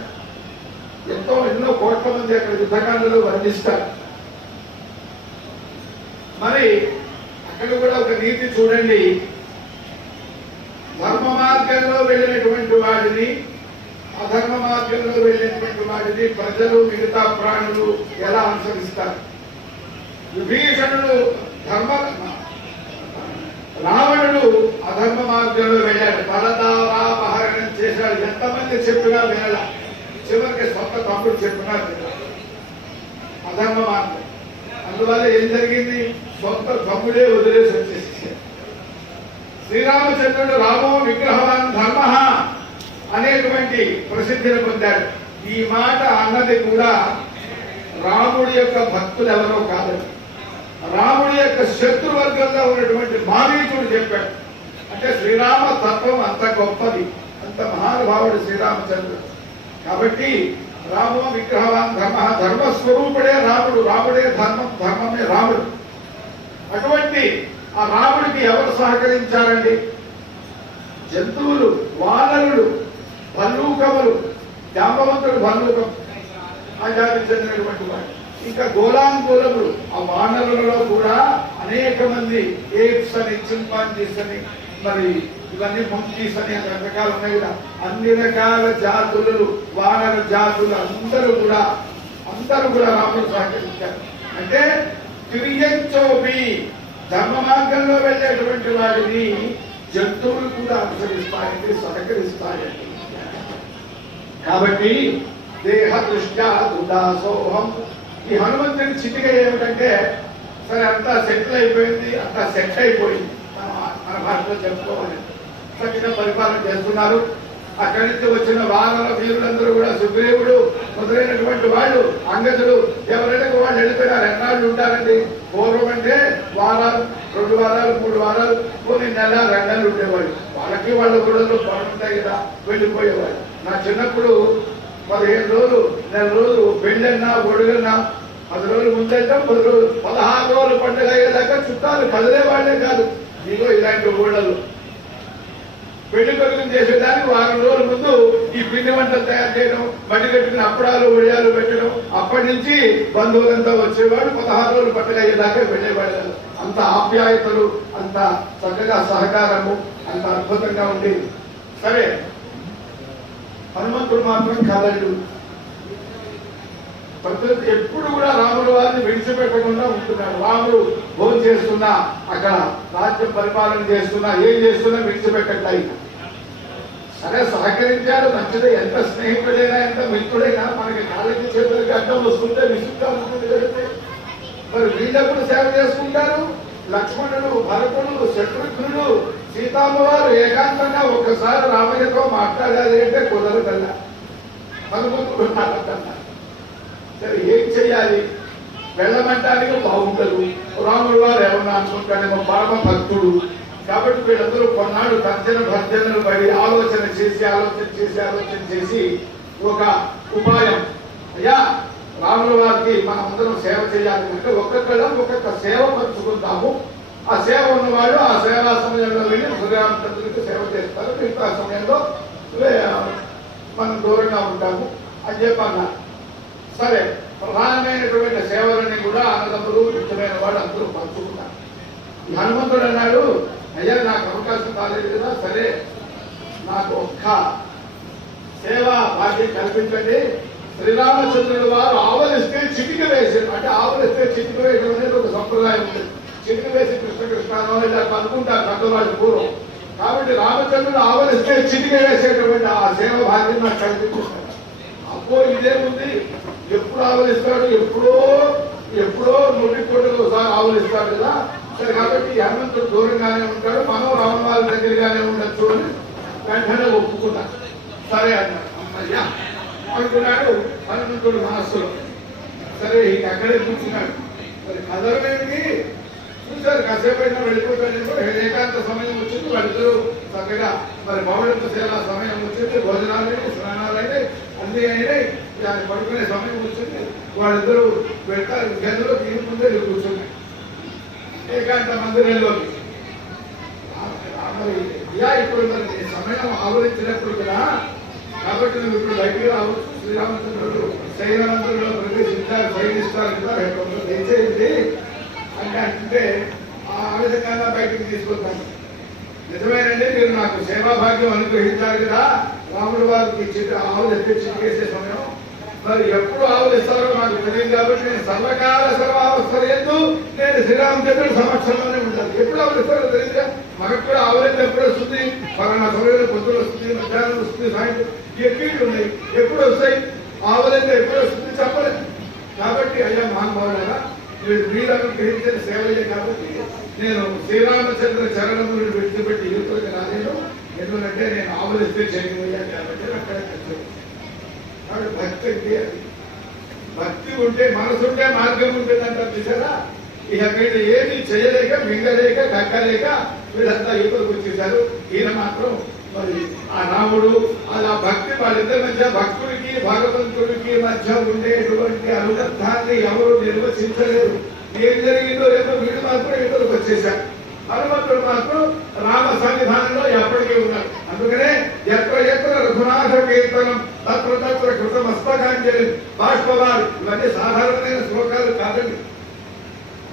ఎన్నో కోట్ల మంది అక్కడ యుద్ధకాండలో వర్ణిస్తారు. మరి అక్కడ కూడా ఒక నీతి చూడండి, ధర్మ మార్గంలో వెళ్ళినటువంటి వాడిని అధర్మ మార్గంలో వెళ్ళినటువంటి వాడిని ప్రజలు మిగతా ప్రాణులు ఎలా అనుసరిస్తారు. విభీషణుడు రావణుడు అధర్మ మార్గంలో వెళ్ళాడు, పరదారాపహరణం చేశాడు. ఎంతమంది చెప్పినా వినాల, చివరికి సొంత తమ్ముడు చెప్పినా వినాల. అధర్మ మార్గం. అందువల్ల ఏం జరిగింది, సొంత తమ్ముడే వదిలేసి వచ్చేసేసాడు. శ్రీరామచంద్రుడు రామో విగ్రహవాన్ ధర్మ అనేటువంటి ప్రసిద్ధిని పొందాడు. ఈ మాట అన్నది కూడా రాముడి యొక్క భక్తులు ఎవరో కాదు, రాముడి యొక్క శత్రువర్గంలో ఉన్నటువంటి మారీచుడు చెప్పాడు. అంటే శ్రీరామ తత్వం అంత గొప్పది, అంత మహానుభావుడు శ్రీరామచంద్రుడు. కాబట్టి రామో విగ్రహవాన్ ధర్మ, ధర్మస్వరూపుడే రాముడు, రాముడే ధర్మం, ధర్మమే రాముడు. అటువంటి ఆ రాముడికి ఎవరు సహకరించారండి? జంతువులు, వానరులు, భల్లూకములు, జాంబవంతుడు భల్లూకం ఆ జాతికి చెందినటువంటి వాడు. ఇంకా గోళాంగోళములు, ఆ వానరులలో కూడా అనేక మంది ఏప్స్ అని, చింపాంజీస్ అని, మరి ఇవన్నీ మంకీస్ అని రకరకాలు ఉన్నాయి కదా. అన్ని రకాల జాతులు, వానర జాతులు అందరూ కూడా రాముడు సహకరించారు. అంటే తిరియంచోపి ధర్మ మార్గంలో వెళ్ళేటువంటి వాడిని జంతువులు కూడా అనుసరిస్తాయండి, సహకరిస్తాయండి. కాబట్టి దేహ దృష్ట్యా దుదాసోహం. ఈ హనుమంతుని చిటిక ఏమిటంటే, సరే అంతా సెటిల్ అయిపోయింది, అంతా సెట్ అయిపోయింది, మన భాషలో చెప్పుకోవాలి. చక్కగా పరిపాలన చేస్తున్నారు. అక్కడి నుంచి వచ్చిన వానర వీరులందరూ కూడా, సుగ్రీవుడు మొదలైనటువంటి వాళ్ళు, అంగదుడు, ఎవరైనా వాళ్ళు వెళ్ళిపోయినారు. ఎన్నాళ్ళు ఉంటారండి? పూర్వం అంటే వారాలు, 2 వారాలు, 3 వారాలు, కొన్ని నెల 2 నెలలు ఉండేవాళ్ళు. వాళ్ళకి వాళ్ళ గొడవలు పడుతుంటాయి కదా, వెళ్ళిపోయేవాళ్ళు. నా చిన్నప్పుడు 15 రోజులు, నెల రోజులు పెళ్ళన్నా ఒడుగన్నా 10 రోజులు ముందంటే 10 రోజులు, 16 రోజులు పండుగ అయ్యేదాకా చుట్టాలు కదిలేవాళ్లే కాదు. ఇదిగో ఇలాంటి ఊళ్ళలు పెళ్లి కొడుకుని చేసేదానికి 1 వారం రోజుల ముందు ఈ పిండి వంటలు తయారు చేయడం, మట్టి కట్టిన అప్పడాలు, ఉడియాలు పెట్టడం. అప్పటి నుంచి బంధువులంతా వచ్చేవాడు. 16 రోజులు పండుగ అయ్యేదాకా వెళ్ళేవాడు. అంత ఆప్యాయతలు, అంత చక్కగా సహకారము, అంత అద్భుతంగా ఉండేది. సరే, హనుమంతుడు మాత్రం కదలడు. ఎప్పుడు కూడా రాముడు వారిని విడిచిపెట్టకుండా ఉంటున్నాడు. రాముడు భోజనం చేస్తున్నా, అక్కడ రాజ్యం పరిపాలన చేస్తున్నా, ఏం చేస్తున్నా విడిచిపెట్టట్లయి. సరే, సహకరించాడు, మంచిదే. ఎంత స్నేహితుడైనా, ఎంత మిత్రుడైనా మనకి కాళ్ళకి చేతులకి అడ్డం వస్తుంటే విసుగ్గా ఉంటుంది కదండి. మరి వీళ్ళప్పుడు సేవ చేసుకుంటారు. లక్ష్మణుడు, భరతుడు, శత్రుఘ్నుడు, సీతామ్మవారు ఏకాంతంగా ఒక్కసారి రామయ్యతో మాట్లాడాలి అంటే కుదరదల్లా. హనుమంతుడు మాట్లాడతారు. సరే, ఏం చెయ్యాలి? వెళ్ళమంటానికి బాగుండదు. రాముడు వారు ఏమన్నా అనుకుంటాడేమో, పరమ భక్తుడు కాబట్టి వీళ్ళందరూ కొన్నాళ్ళు భర్జనలు పడి ఆలోచన చేసి ఒక ఉపాయం, అయ్యా రాముల వారికి మనం అందరం సేవ చేయాలి అంటే ఒక్కొక్కళ్ళం ఒక్కొక్క సేవ పంచుకుంటాము. ఆ సేవ ఉన్నవాళ్ళు ఆ సేవా సమయంలో వెళ్ళి శ్రీరామచంద్రుడికి సేవ చేస్తారు, మిగతా సమయంలో మనం దూరంగా ఉంటాము అని చెప్పన్నారు. సరే, ప్రధానమైనటువంటి సేవలని కూడా అన్నదమ్ములు, ముఖ్యమైన వాళ్ళు అందరూ పంచుకున్నారు. హనుమంతుడు అన్నాడు, అయ్యా నాకు అవకాశం కాలేదు కదా, సరే నాకు ఒక్క సేవా భాగ్యం కల్పించండి. శ్రీరామచంద్రుడు వారు ఆవలిస్తే చిటిక వేసారు. అంటే ఆవలిస్తే చిటిక వేయడం అనేది ఒక సంప్రదాయం ఉంది. చిటిక వేసి కృష్ణ అనుకుంటారు పెద్దవాళ్ళు పూర్వం. కాబట్టి రామచంద్రుడు ఆవలిస్తే చిటిక వేసేటువంటి ఆ సేవ భాగ్యం నాకు కల్పించారు. అప్పో ఇదేముంది, ఎప్పుడు ఆవలిస్తాడు, ఎప్పుడో 100 కోట్లకు ఒకసారి ఆవలిస్తాడు కదా. సరే, కాబట్టి హనుమంతుడు దూరంగానే ఉంటాడు, మనం రాముల వారి దగ్గరగానే ఉండొచ్చు అని వెంటనే ఒప్పుకున్నాడు. సరే అన్నాడు. అమ్మయ్యా అనుకున్నాడు హనుమంతుడు మనస్సులో. సరే, ఇక అక్కడే కూర్చున్నాడు. మరి కదలమేమిటి, చూసారు కాసేపు అయినా వెళ్ళిపోతాడు. ఏకాంత సమయం వచ్చింది, వాళ్ళిద్దరూ చక్కగా మరి మౌలిక సేవ సమయం వచ్చింది, భోజనాలైనా స్నానాలైనా అన్ని అయినాయి, దాన్ని పడుకునే సమయం వచ్చింది. వాళ్ళిద్దరూ వెళ్తారు, గదిలో తీరు ముందే కూర్చున్నాయి. ఏకాంత మందిరంలోకి. మరి ఇలా ఇప్పుడు మరి నీ సమయం ఆవరించినప్పుడు కదా, కాబట్టి నువ్వు ఇప్పుడు బయటికి రావచ్చు. శ్రీరామచంద్రుడు శైలవంతుల్లో ప్రవేశించారు, శైలిస్తారు కదా, తెచ్చేయండి అంటే ఆ విధంగా బయటికి తీసుకొస్తాను. నిజమేనండి, మీరు నాకు సేవా భాగ్యం అనుగ్రహించారు కదా, రాముడు వారికి ఆవులు ఎత్తించేసే సమయం. మరి ఎప్పుడు ఆవులు ఇస్తారో నాకు తెలియదు కాబట్టి నేను సర్వకాల సర్వావస్థ నేను శ్రీరామచంద్రుడు సమక్షంలోనే ఉంటాను. ఎప్పుడు ఆవులు ఇస్తారో తెలియదుగా. మనకు కూడా ఆవులైతే ఎప్పుడు వస్తుంది, పలానా సమయంలో పొద్దున వస్తుంది, మధ్యాహ్నం వస్తుంది, సాయంత్రం ఎక్కిళ్ళు ఉన్నాయి. ఎప్పుడు వస్తాయి ఆవులైతే ఎప్పుడు వస్తుంది చెప్పలేదు. కాబట్టి అయ్యా మహానుభావులారా, మీరు అనుగ్రహించిన సేవలే కాబట్టి నేను శ్రీరామచంద్ర చరణములు విడిచిపెట్టి యువతలకు రాలేను. ఎందుకంటే నేను ఆవులిస్తే చేయబోయాను కాబట్టి అక్కడ కాబట్టి భక్తి అంటే అది. భక్తి ఉంటే మనసు ఉంటే మార్గం ఉంటుంది అంటారు చూసారా. ఇక మీరు ఏమి చేయలేక మింగలేక కక్కలేక వీళ్ళంతా యువతకు వచ్చేసారు. ఈయన మాత్రం మరి ఆ రాముడు అలా భక్తి వాళ్ళిద్దరి మధ్య భక్తుడికి భగవంతుడికి మధ్య ఉండేటువంటి అనుబంధాన్ని ఎవరు నిర్వచించలేరు. ఏం జరిగిందో ఏదో వీడు మాత్రం యువతకు వచ్చేశారు. హనుమంతుడు మాత్రం రామ సన్నిధానంలో ఎప్పటికీ ఉన్నారు. అందుకనే ఎత్ర ఎత్ర రఘునాథ కీర్తనం తత్ర తత్ర కృతమస్తకాంజలి బాష్పవారు. ఇవన్నీ సాధారణమైన శ్లోకాలు కాదండి.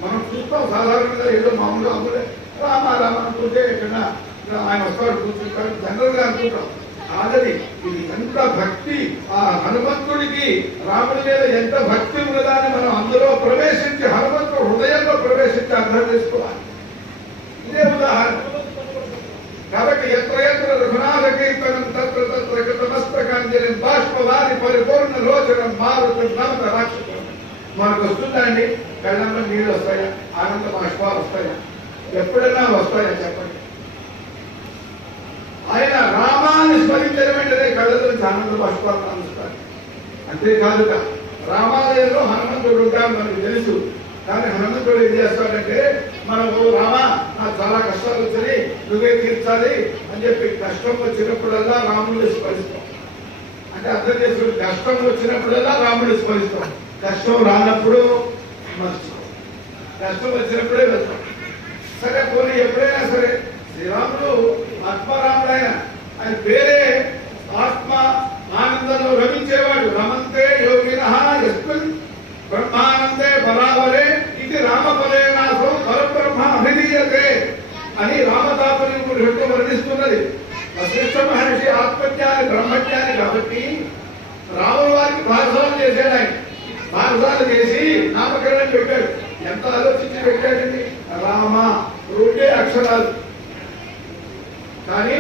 మనం చూస్తాం సాధారణంగా ఏదో మామూలుగా అమ్ములే రామ రామ అనుకుంటే ఎక్కడ ఆయన వస్తాడు కూర్చుంటాడు జనరల్ గా అనుకుంటాం. కాదని ఇది ఎంత భక్తి, ఆ హనుమంతుడికి రాముడి మీద ఎంత భక్తి ఉన్నదాన్ని మనం అందులో ప్రవేశించి హనుమంతుడు హృదయంలో ప్రవేశించి అర్థం చేసుకోవాలి. ఇదే ఉదాహరణ. కాబట్టి ఎత్ర ఎత్ర రఘునాథ కీర్తనం తత్ర తత్ర కృతమస్తకాంజలి బాష్పవారి పరిపూర్ణ రోచనం మారుతం నమత రాక్షసం. మనకు వస్తుందండి, కళ్ళంలో నీళ్ళు వస్తాయా, ఆనంద బాష్పాలు వస్తాయా, ఎప్పుడైనా వస్తాయా చెప్పండి. ఆయన రామాన్ని స్మరించడం వెంటనే కళ్ళలో ఆనంద బాష్పాలు కానుస్తారు. అంతేకాదుగా రామాలయంలో హనుమంతుడు ఉంటాడు మనకు తెలుసు. కానీ హనుమంతుడు ఏం చేస్తాడంటే, మనకు రామా నాకు చాలా కష్టాలు వచ్చాయి నువ్వే తీర్చాలి అని చెప్పి కష్టం వచ్చినప్పుడల్లా రాముడిని స్మరిస్తాం. అంటే అర్థం చేసుకుని కష్టం వచ్చినప్పుడల్లా రాముడిని స్మరిస్తాం. కష్టం రానప్పుడు మర్చిపో, కష్టం వచ్చినప్పుడే వెళ్తాం. సరే పోనీ ఎప్పుడైనా సరే శ్రీరాముడు ఆత్మారాముడు, ఆయన పేరే ఆత్మ ఆనందంలో రమించేవాడు. రమంతే యోగిన యస్మిన్ బ్రహ్మానందే బరాబరే ఇది రామపదేనాథం పరబ్రహ్మ అభిధీయతే అని రామతాపర్యుడు వర్ణిస్తున్నది. వశిష్ఠ మహర్షి ఆత్మజ్ఞాని బ్రహ్మజ్ఞాని కాబట్టి రాముల వారికి పాఠశాల చేశాడు. ఆయన పాఠశాల చేసి నామకరణం పెట్టాడు. ఎంత ఆలోచించి పెట్టాడండి. రామ రెండే అక్షరాలు, కానీ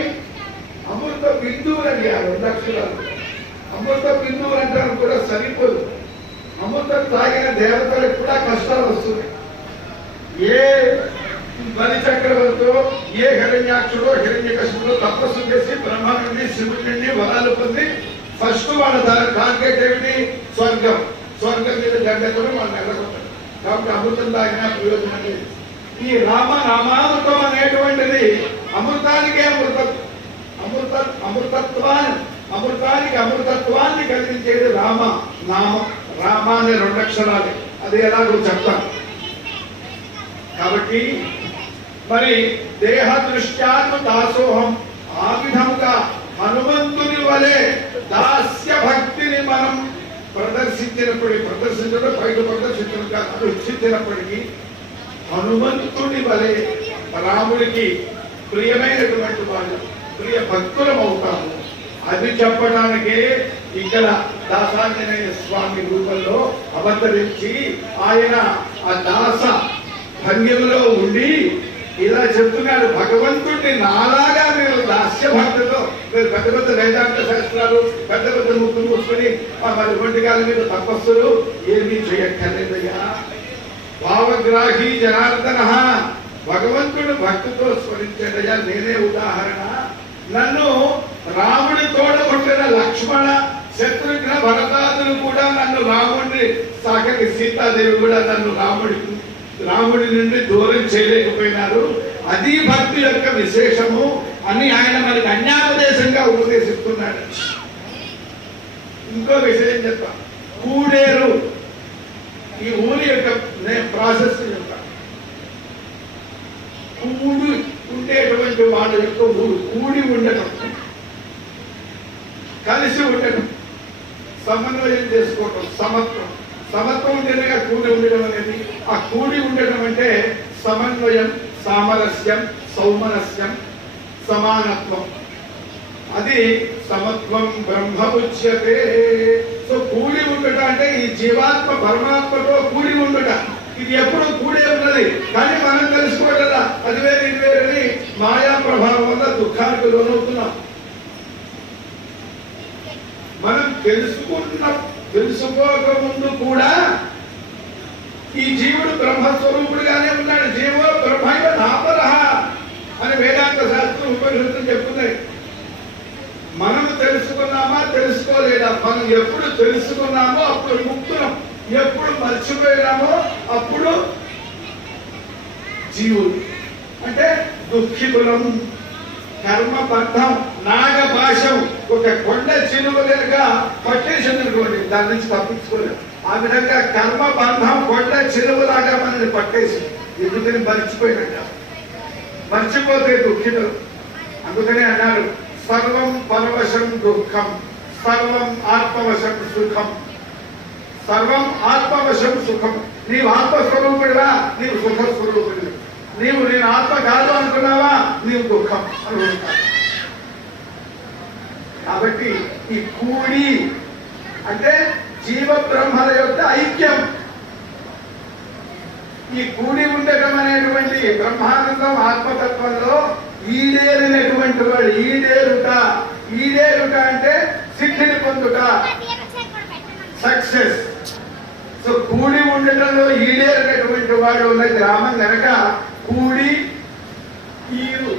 అమృత బిందువులు అండి ఆ రెండు అక్షరాలు. అమృత బిందువులు అంటారు కూడా సరిపోదు. అమృతం తాగిన దేవతలకు కూడా కష్టాలు వస్తున్నాయి. ఏ బలి చక్రవర్తో ఏ హిరణ్యాక్షుడో హిరణ్యకశిపుడో తపస్సు చేసి బ్రహ్మ నుండి శివుడి నుండి వరాలు పొంది ఫస్ట్ వాళ్ళ టార్గెట్ ఏమిటి? స్వర్గం. స్వర్గం మీద గడ్డకొని వాళ్ళని ఎల్లగొట్టారు. కాబట్టి అమృతం తాగిన ప్రయోజనం లేదు. ఈ రామామృతం అనేటువంటిది అమృతానికే అమృతానికి అమృతత్వాన్ని కలిగించేది రామ నామం. రామ అనే రెండు అక్షరాలే. అది ఎలాగో చెప్తాను. కాబట్టి మరి దేహ దృష్ట్యాను దాసోహం, ఆ విధముగా హనుమంతుని వలె దాస్య భక్తిని మనం ప్రదర్శించడం బయట ప్రదర్శించినప్పటికీ హనుమంతుని వలె రాముడికి ప్రియమైనటువంటి వాళ్ళు ప్రియ భక్తులం అవుతాము. అది చెప్పడానికే ఇక్కడ దాసాంజనేయ స్వామి రూపంలో అవతరించి ఆయన ఆ దాస భంగిమలో ఉండి ఇలా చెప్తున్నాడు. భగవంతుడిని నాలాగా మీరు దాస్య భక్తితో మీరు పెద్ద పెద్ద వేదాంత శాస్త్రాలు పెద్ద పెద్ద ముక్కులు మూసుకొని మరి ఒంటికాల మీద తపస్సులు ఏమీ చేయక్కర్లేదయ్యా. భావగ్రాహి జనార్దన భగవంతుడు భక్తితో స్మరించాడయ్యా. నేనే ఉదాహరణ. నన్ను రాముడి తోడగొట్టిన లక్ష్మణ శత్రుఘ్న భరతాదులు కూడా నన్ను రాముడిని సాకరి సీతాదేవి కూడా నన్ను రాముడి నుండి దూరం చేయలేకపోయినారు. అది భక్తి యొక్క విశేషము అని ఆయన మనకి అన్యాపదేశంగా ఉపదేశిస్తున్నాడు. ఇంకో విషయం చెప్తా. కూడేరు ఈ ఊరి యొక్క ప్రాసెస్ చెప్తా. కూడి ఉండేటువంటి వాళ్ళ యొక్క ఊరు, కూడి ఉండటం, కలిసి ఉండటం, సమన్వయం చేసుకోవటం, సమత్వం. సమత్వం ఉంటేనే కూడి ఉండడం అనేది. ఆ కూడి ఉండటం అంటే సమన్వయం, సామరస్యం, సౌమనస్యం, సమానత్వం. అది సమత్వం బ్రహ్మముచ్యతే. సో కూడి ఉండట అంటే ఈ జీవాత్మ పరమాత్మతో కూడి ఉండట. ఇది ఎప్పుడు కూడే ఉన్నది, కానీ మనం తెలుసుకోవట్లా. అది వేరు ఇది వేరని మాయా ప్రభావం వల్ల దుఃఖానికి లోనవుతున్నాం. మనం తెలుసుకోక ముందు కూడా ఈ జీవుడు బ్రహ్మస్వరూపుడుగానే ఉన్నాడు. జీవో బ్రహ్మైవ నాపరః అని వేదాంత శాస్త్రం ఉపనిషత్తులు చెప్తున్నాయి. మనము తెలుసుకున్నామా తెలుసుకోలేదా? మనం ఎప్పుడు తెలుసుకున్నామో అప్పుడు ముక్తులం, ఎప్పుడు మర్చిపోయినామో అప్పుడు జీవుడు అంటే దుఃఖితులం. కర్మబంధం, నాగపాశం ఒక కొండ చిలువ కనుక పట్టేసింది అనుకోండి, దాని నుంచి తప్పించుకోలేదు. ఆ విధంగా కర్మబంధం కొండ చిలువలాగా మనల్ని పట్టేసి ఎందుకని మర్చిపోయినట్ట. మర్చిపోతే దుఃఖితులు. అందుకనే అన్నారు సర్వం పరవశం దుఃఖం, సర్వం ఆత్మవశం సుఖం. సర్వం ఆత్మవశం సుఖం. నీవు ఆత్మస్వరూపుడివా, నీవు సుఖస్వరూపుడివి. నీవు నేను ఆత్మ కాదు అనుకున్నావా, నీవు దుఃఖం అనుకుంటావు. కాబట్టి ఈ కూడి అంటే జీవ బ్రహ్మల యొక్క ఐక్యం. ఈ కూడి ఉండటం అనేటువంటి బ్రహ్మానందం ఆత్మతత్వంలో ఈడేరినటువంటి వాడు. ఈడేరుట అంటే సిద్ధిని పొందుట, సక్సెస్. సో కూడి ఉండటంలో ఈడేరినటువంటి వాడు ఉన్న గ్రామం కనుక కూడేరు.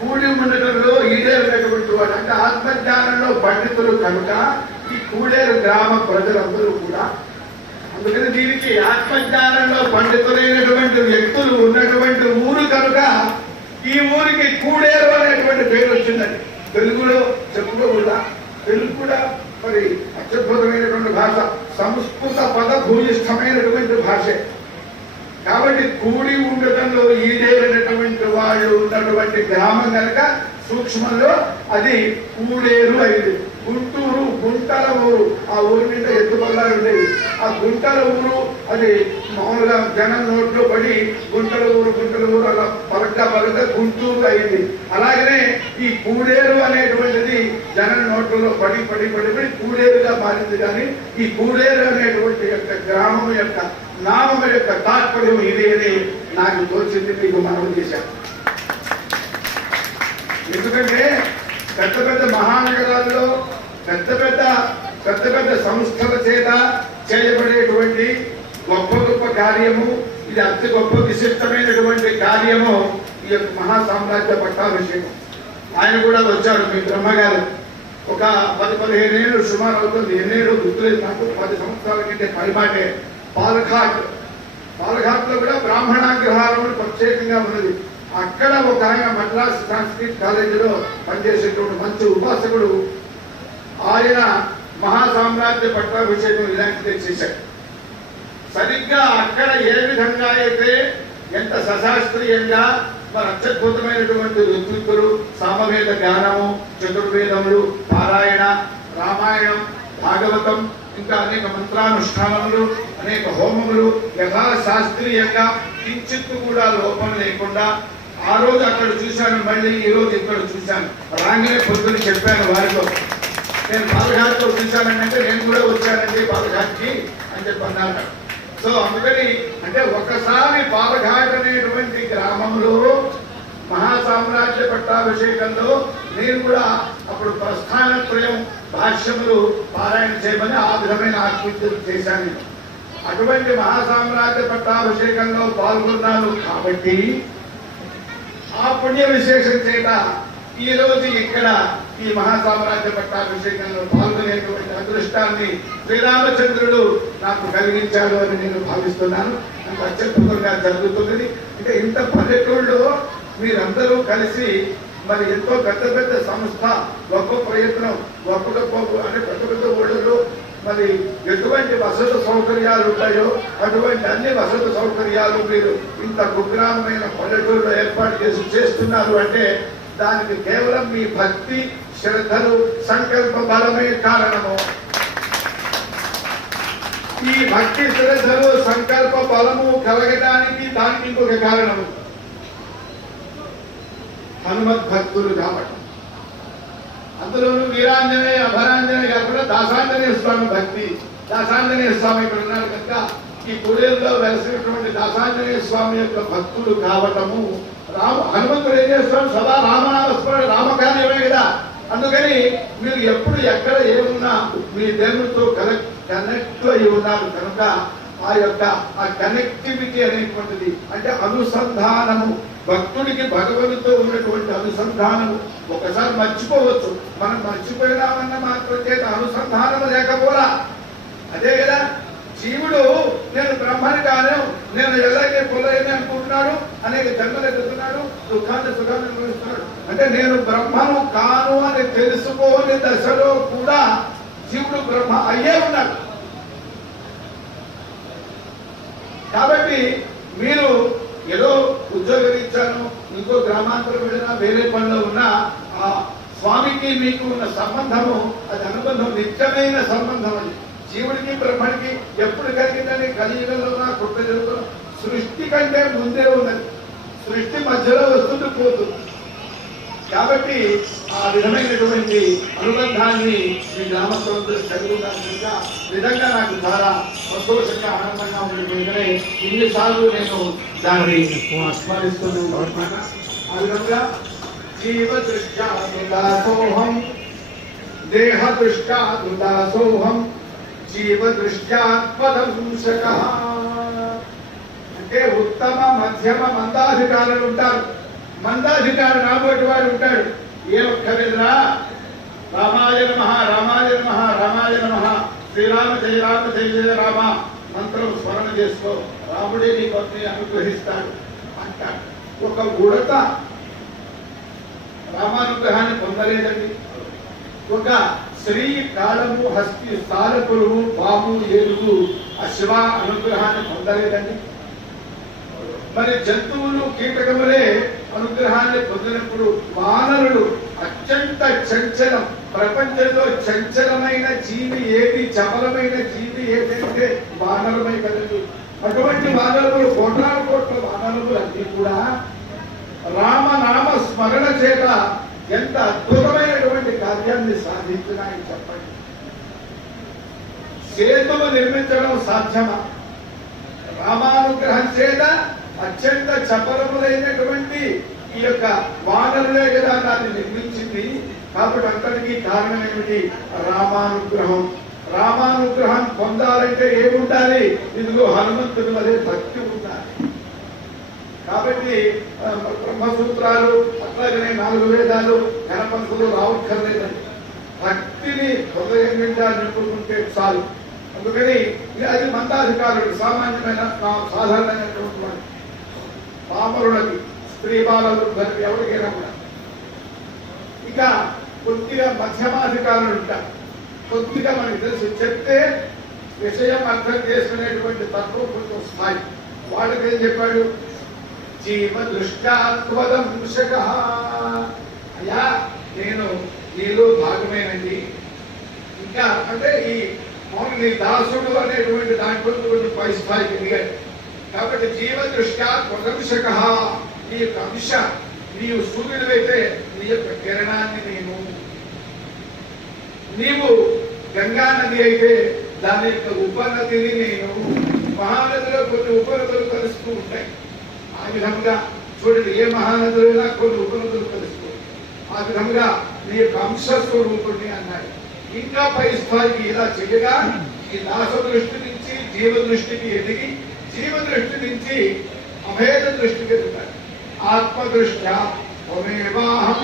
కూడి ఉండటంలో ఈడేరినటువంటి వాడు అంటే ఆత్మజ్ఞానంలో పండితులు కనుక ఈ కూడేరు గ్రామ ప్రజలందరూ కూడా. అందుకని దీనికి ఆత్మజ్ఞానంలో పండితులైనటువంటి వ్యక్తులు ఉన్నటువంటి ఊరు కనుక ఈ ఊరికి కూడేరు అనేటువంటి పేరు వచ్చిందండి. తెలుగులో చెప్పుకోకూడదా? తెలుగు కూడా మరి అత్యద్భుతమైనటువంటి భాష, సంస్కృత పద భూయిష్టమైనటువంటి భాషే. కాబట్టి కూడి ఉండటంలో ఈడేరినటువంటి వాళ్ళు ఉన్నటువంటి గ్రామం కనుక సూక్ష్మంలో అది కూడేరు అయింది. గుంటూరు గుంటల ఊరు, ఆ ఊరి మీద ఎత్తుబల్లాలు ఉండేవి. ఆ గుంటల ఊరు అది మామూలుగా జనం నోట్లో పడి గుంటల ఊరు అలా పలక గుంటూరు అయింది. అలాగనే ఈ కూడేరు అనేటువంటిది జనం నోట్లలో పడి కూడేరుగా మారింది. కానీ ఈ కూడేరు అనేటువంటి యొక్క గ్రామం యొక్క నామం యొక్క తాత్పర్యం ఇది అని నాకు తోచింది, మీకు మనవి చేశాను. ఎందుకంటే పెద్ద మహానగరాల్లో పెద్ద సంస్థల చేత చేయబడేటువంటి గొప్ప కార్యము, ఇది అతి గొప్ప విశిష్టమైనటువంటి కార్యము ఈ యొక్క మహాసామ్రాజ్య పట్టాభిషేకం. ఆయన కూడా వచ్చాడు, మీ బ్రహ్మగారు. ఒక 10-15 ఏళ్ళు సుమారు అవుతుంది, ఎన్నేళ్ళు గుర్తులేదు నాకు, 10 సంవత్సరాల కంటే పైమాటే. పాలఘాట్ లో కూడా బ్రాహ్మణాగ్రహారం ప్రత్యేకంగా ఉన్నది. అక్కడ ఒక ఆయన మద్రాసు సంస్కృత్ కాలేజీలో పనిచేసేటువంటి మంచి ఉపాసకుడు, ఆయన మహాసామ్రాజ్య పట్టాభిషేకం ఇలాంటిదే చేశాడు. సరిగ్గా అక్కడ ఏ విధంగా అయితే ఎంత సశాస్త్రీయంగా మరి అత్యద్భుతమైనటువంటి ఋత్విక్కులు, సామవేద జ్ఞానము, చతుర్వేదములు, పారాయణ, రామాయణం, భాగవతం, ఇంకా అనేక మంత్రానుష్ఠానములు, అనేక హోమములు యథాశాస్త్రీయంగా కించిత్తు కూడా లోపం లేకుండా ఆ రోజు అక్కడ చూశాను, మళ్ళీ ఈ రోజు ఇక్కడ చూశాను. రాగానే పొద్దున్న చెప్పాను వారితో, నేను పాలఘాట్లో చూశానంటే నేను కూడా వచ్చానండి పాలఘాట్కి అని చెప్పన్నారు. సో అందుకని అంటే ఒకసారి పాలఘాట్ అనేటువంటి గ్రామంలో మహాసామ్రాజ్య పట్టాభిషేకంలో నేను కూడా అప్పుడు ప్రస్థానత్రయం భాష్యములు పారాయణ చేయమని ఆ విధమైన ఆకృతులు చేశాను. అటువంటి మహాసామ్రాజ్య పట్టాభిషేకంలో పాల్గొన్నాను కాబట్టి ఆ పుణ్య విశేషం చేత ఈ రోజు ఇక్కడ ఈ మహాసామ్రాజ్య పట్టాభిషేకంలో పాల్గొనేటువంటి అదృష్టాన్ని శ్రీరామచంద్రుడు నాకు కలిగించాడు అని నేను భావిస్తున్నాను. నాకు అత్యద్భుతంగా జరుగుతున్నది. అంటే ఇంత పల్లెటూళ్ళలో మీరందరూ కలిసి మరి ఎంతో పెద్ద సంస్థ, గొప్ప ప్రయత్నం, గొప్ప అంటే పెద్ద ఊళ్ళలో మరి ఎటువంటి వసతి సౌకర్యాలు ఉంటాయో అటువంటి అన్ని వసతి సౌకర్యాలు మీరు ఇంత కుగ్రామమైన పల్లెటూరులో ఏర్పాటు చేస్తున్నారు అంటే దానికి కేవలం మీ భక్తి శ్రద్ధలు సంకల్ప బలమే కారణము. ఈ భక్తి శ్రద్ధలు సంకల్ప బలము కలగడానికి దానికి ఇంకొక కారణము హనుమద్భక్తులు కాబట్టి. అందులోనూ వీరాంజనేయ అభరాంజనేయ కాకుండా దాసాంజనేయ స్వామి భక్తి. దాసాంజనేయ స్వామి ఇక్కడ ఉన్నారు కనుక ఈ గుడిలో వెలసినటువంటి దాసాంజనేయ స్వామి యొక్క భక్తులు కావటము హనుమంతుడు ఏం చేస్తాడు సదా రామనామస్మరణ రామకార్యమే కదా. అందుకని మీరు ఎప్పుడు ఎక్కడ ఏమున్నా మీ దేవునితో కనెక్ట్ అయి ఉన్నారు కనుక ఆ యొక్క ఆ కనెక్టివిటీ అనేటువంటిది అంటే అనుసంధానము భక్తుడికి భగవంతుడితో ఉన్నటువంటి అనుసంధానము ఒకసారి మర్చిపోవచ్చు. మనం మర్చిపోయినామన్న మాత్రం చేత అనుసంధానము లేకపోరా. అదే కదా జీవుడు నేను బ్రహ్మని కాను నేను ఎలాగే పొలైన అనుకుంటున్నాడు అనేక జన్మలు ఎదుగుతున్నాడు దుఃఖాన్ని సుఖాన్ని అనుభవిస్తున్నాడు. అంటే నేను బ్రహ్మను కాను అని తెలుసుకోని దశలో కూడా జీవుడు బ్రహ్మ అయ్యే ఉన్నాడు. కాబట్టి మీరు ఏదో ఉద్యోగం ఇచ్చాను ఇంకో గ్రామాంతరం వెళ్ళినా వేరే పనిలో ఉన్నా ఆ స్వామికి మీకు ఉన్న సంబంధము అది అనుబంధం నిత్యమైన సంబంధం. అది జీవుడికి బ్రహ్మడికి ఎప్పుడు కలిగిందని కలియుగంలో ఉన్న కృత జరుగుతున్న సృష్టి కంటే ముందే ఉన్నది. సృష్టి మధ్యలో వస్తుంది పోతుంది. కాబట్టి ఆ విధమైనటువంటి అనుబంధాన్ని మీ గ్రామస్తులందరూ కలిగి ఉన్నారు కనుక నిజంగా నాకు చాలా సంతోషంగా ఆనందంగా ఉండిపోయిందనే ఇన్నిసార్లు నేను దాన్ని స్మరిస్తున్నాను. ఆ విధంగా జీవ దృష్ట్యా దుదాసోహం దేహ దృష్ట్యా దుదాసోహం జీవ దృష్ట్యా త్వదంశకః. అంటే ఉత్తమ మధ్యమ మందాధికారులు ఉంటారు. మందాధికారి నాబోటి వాడు ఉంటాడు. ఏమక్కర్లేదురా రామాయ నమః రామాయ నమః రామాయ నమః శ్రీరామ జయ రామ జయ జయ రామ మంత్రం స్మరణ చేసుకో రాముడే నీ పత్ని అనుగ్రహిస్తాడు అంటాడు. ఒక ఉడత రామానుగ్రహాన్ని పొందలేదండి. ఒక స్త్రీ కాళము హస్తి సారపురుగు పాము ఏనుగు ఆ శివ అనుగ్రహాన్ని పొందలేదండి. మరి జంతువులు కీటకములే అనుగ్రహాన్ని పొందినప్పుడు వానరుడు అత్యంత చంచలం. ప్రపంచంలో చంచలమైన జీవి ఏది చపలమైన జీవి ఏదంటే వానరమై కదండి. అటువంటి వానరులు కోట్లాను కోట్ల వానరులు అన్ని కూడా రామనామ స్మరణ చేత ఎంత అద్భుతమైనటువంటి కార్యాన్ని సాధించినాయి చెప్పండి. సేతువు నిర్మించడం సాధ్యమా? రామానుగ్రహం చేత అత్యంత చపలములైనటువంటి ఈ యొక్క వానరులే కదా దాన్ని నిర్మించింది. కాబట్టి అంతటికీ కారణం ఏమిటి? రామానుగ్రహం. రామానుగ్రహం పొందాలంటే ఏముండాలి? ఇదిగో హనుమంతుడి వలె భక్తి ఉండాలి. కాబట్టి బ్రహ్మసూత్రాలు అట్లాగనే 4 వేదాలు గణపంతులు రావక్కర్లేదండి. భక్తిని హృదయం నిండా నింపుకుంటే చాలు. అందుకని అది మందాధికారుడు సామాన్యమైన సాధారణమైనటువంటి వాడు పామరులకి స్త్రీ బాలలు ఎవరికైనా కూడా. ఇక కొద్దిగా మధ్యమాధికారులు ఉంటారు. కొద్దిగా మనకి తెలిసి చెప్తే విషయం అర్థం చేసుకునేటువంటి తత్వం కొంచెం స్థాయి. వాళ్ళకి ఏం చెప్పాడు? జీవ దృష్టాత్వదంశకః. అయ్యా నేను నీలో భాగమేనండి. ఇంకా అంటే ఈ నీ దాసుడు అనేటువంటి దాంట్లో కొంచెం పై స్థాయికి ఎదిగాడు. కాబట్టి జీవ దృష్ట్యా త్వదంశకః. నీ యొక్క అంశ నీవు సూర్యుడు అయితే నీ యొక్క కిరణాన్ని నీవు గంగా నది అయితే దాని యొక్క ఉపనదిని నేను. మహానదిలో కొన్ని ఉపనదులు కలుస్తూ ఉంటాయి. ఆ విధంగా చూడండి, ఏ మహానదులైనా కొన్ని ఉపనదులు కలుస్తూ ఆ విధంగా నీ యొక్క అంశ స్వరూపుణ్ణి అన్నాడు. ఇంకా పై స్థాయికి ఇలా చేయగా ఈ దాస దృష్టి నుంచి జీవ దృష్టికి ఎదిగి జీవ దృష్టి నుంచి అభేద దృష్టికి ఎదుగుతాడు. ఆత్మదృష్ట్యా త్వమేవాహం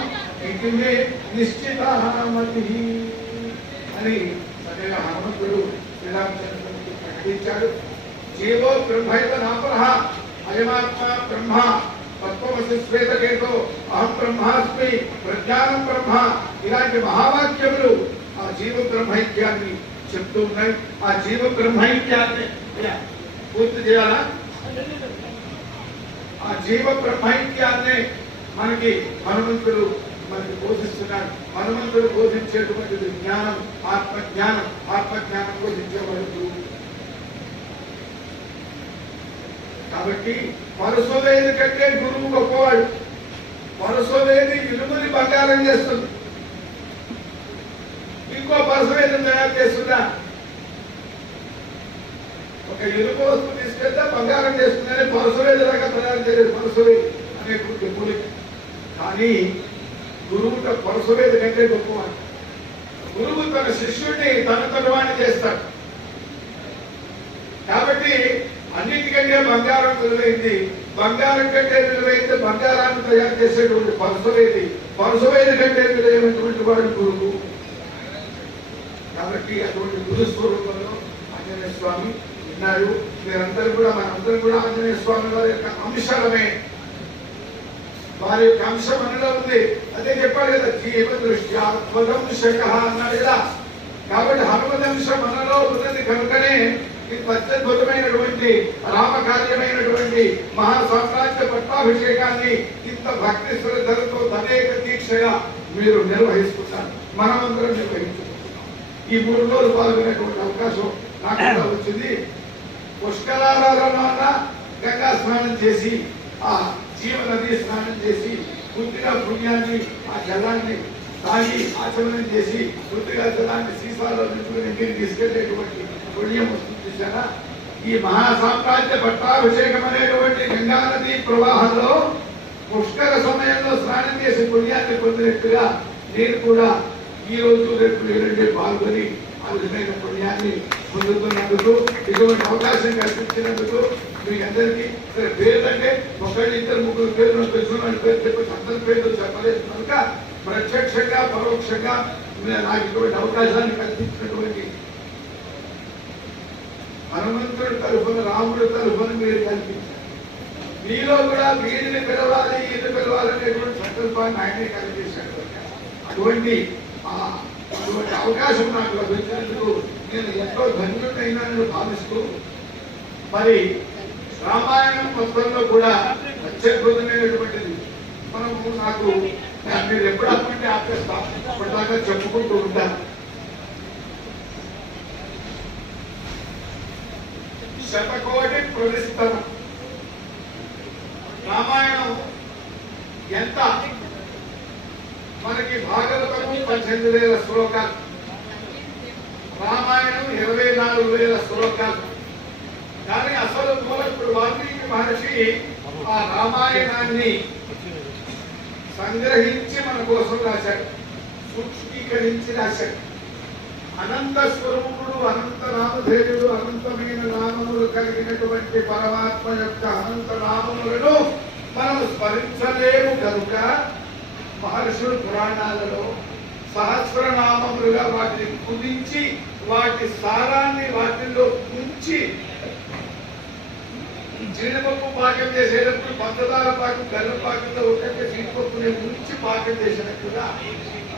ఇది మే నిశ్చితమతి అని సరిగా హనుమంతుడు శ్రీరామచంద్రుడికి ప్రకటించాడు. జీవో బ్రహ్మైవ నాపరః అయమాత్మ బ్రహ్మ తత్వమసి శ్వేతకేతో అహం బ్రహ్మాస్మి ప్రజ్ఞానం బ్రహ్మ. ఇలాంటి మహావాక్యములు ఆ జీవ బ్రహ్మైక్యాన్ని చెప్తూ ఉన్నాయి. ఆ జీవ బ్రహ్మైక్యాన్ని పూర్తి చేయాలా? ఆ జీవ బ్రహ్మైక్యాన్ని మనకి హనుమంతుడు మనకి బోధిస్తున్నాడు. హనుమంతుడు బోధించేటువంటిది జ్ఞానం, ఆత్మజ్ఞానం. ఆత్మజ్ఞానం బోధించేవాడు గురువు. కాబట్టి పరశువేది కంటే గురువు గొప్పవాడు. పరశువేది ఇనుముని బంగారం చేస్తుంది, ఇంకో పరశువేదిని తయారు చేస్తుందా? ఒక ఇనుము వస్తువు తీసుకెళ్తే బంగారం చేస్తుందని పరశువేది లాగా తయారు చేయలేదు పరశువేది అనేటువంటి మూలిక. కానీ గురువు పరశువేది కంటే గొప్పవాడు. గురువు తన శిష్యుడిని తనవాణి చేస్తాడు. కాబట్టి అన్నిటికంటే బంగారం విలువైంది. బంగారం కంటే విలువైంది బంగారాన్ని తయారు చేసేటువంటి పరశువేది. పరశువేది కంటే విలువైనటువంటి వాడు గురువు. కాబట్టి అటువంటి గురు స్వరూపంలో ఆంజనేయ స్వామి విన్నారు. మీరందరూ కూడా మనందరూ కూడా ఆంజనేయ స్వామి వారి యొక్క అంశమే. వారి యొక్క అంశం మనలో ఉంది. అదే చెప్పాడు కదా, జీవ దృష్ట్యా త్వదంశక అన్నాడు కదా. కాబట్టి హనుమదంశం మనలో ఉన్నది కనుకనే ఇంత అత్యద్భుతమైనటువంటి రామకార్యమైనటువంటి మహాసామ్రాజ్య పట్టాభిషేకాన్ని ఇంత భక్తి శ్రద్ధలతో తదేక దీక్షగా మీరు నిర్వహిస్తున్నారు. మనమందరం నిర్వహించుకుంటున్నాం. ఈ 3 రోజులు పాల్గొనేటువంటి అవకాశం నాకు కూడా వచ్చింది. పుష్కరారాధన, గంగా స్నానం చేసి, ఆ జీవ నది స్నానం చేసి, పూర్తిగా పుణ్యాన్ని ఆ జలాన్ని తాగి ఆచమనం చేసి, పూర్తిగా జలాన్ని సీసాలో నింపుకుని ఇంటికి తీసుకెళ్లేటువంటి పుణ్యం వస్తుంది. చూసారా? ఈ మహాసామ్రాజ్య పట్టాభిషేకం అనేటువంటి గంగా నది ప్రవాహంలో పుష్కర సమయంలో స్నానం చేసి పుణ్యాన్ని పొందినట్టుగా నేను కూడా ఈ రోజు రేపు ఎల్లుండి పాల్గొని ఆ విధమైన పుణ్యాన్ని పొందుతున్నందుకు, ఇటువంటి అవకాశం కల్పించినందుకు మీ అందరికీ పేర్లు అంటే 1, 2, 3 పేర్లు తెలుసుకున్న పేరు చెప్పి అందరి పేర్లు చెప్పలేదు కనుక ప్రత్యక్షంగా పరోక్షంగా నాకు ఇటువంటి అవకాశాన్ని కల్పించినటువంటి హనుమంతుడి తరఫున, రాముడి తరఫున మీరు కల్పించారు. మీలో కూడా వీరిని పిలవాలి, ఈయన పిలవాలనేటువంటి సంకల్పాన్ని ఆయనే కలిగించాడు. అటువంటి అవకాశం నాకు లభించినందుకు నేను ఎంతో ధన్యుడైనానని భావిస్తూ, మరి రామాయణం మొత్తంలో కూడా అత్యద్భుతమైనటువంటిది. మనము నాకు మీరు ఎప్పుడప్పుడే ఆపేస్తాం, అప్పటిదాకా చెప్పుకుంటూ ఉంటాను. శతకోటి ప్రవిస్తరం. రామాయణం ఎంత మనకి భాగవతము 18,000 శ్లోకాలు, రామాయణం 24,000 శ్లోకాలు. కానీ అసలు మూలకుడు వాల్మీకి మహర్షి ఆ రామాయణాన్ని సంగ్రహించి మన కోసం రాశాడు, సూక్ష్మీకరించి రాశాడు. అనంత స్వరూపుడు, అనంత నామధేయుడు, అనంతమైన నామములు కలిగినటువంటి పరమాత్మ యొక్క అనంత నామములను మనం స్మరించలేము కనుక మహర్షులు పురాణాలలో సహస్రనామములుగా వాటిని కుదించి వాటి సారాన్ని వాటిల్లో ఉంచి, జీడిపప్పు పాకం చేసేటప్పుడు పంచదార పాకం బెల్లం పాకంలో ఉంటే జీడిపప్పుని ఉంచి పాకం చేసినట్టుగా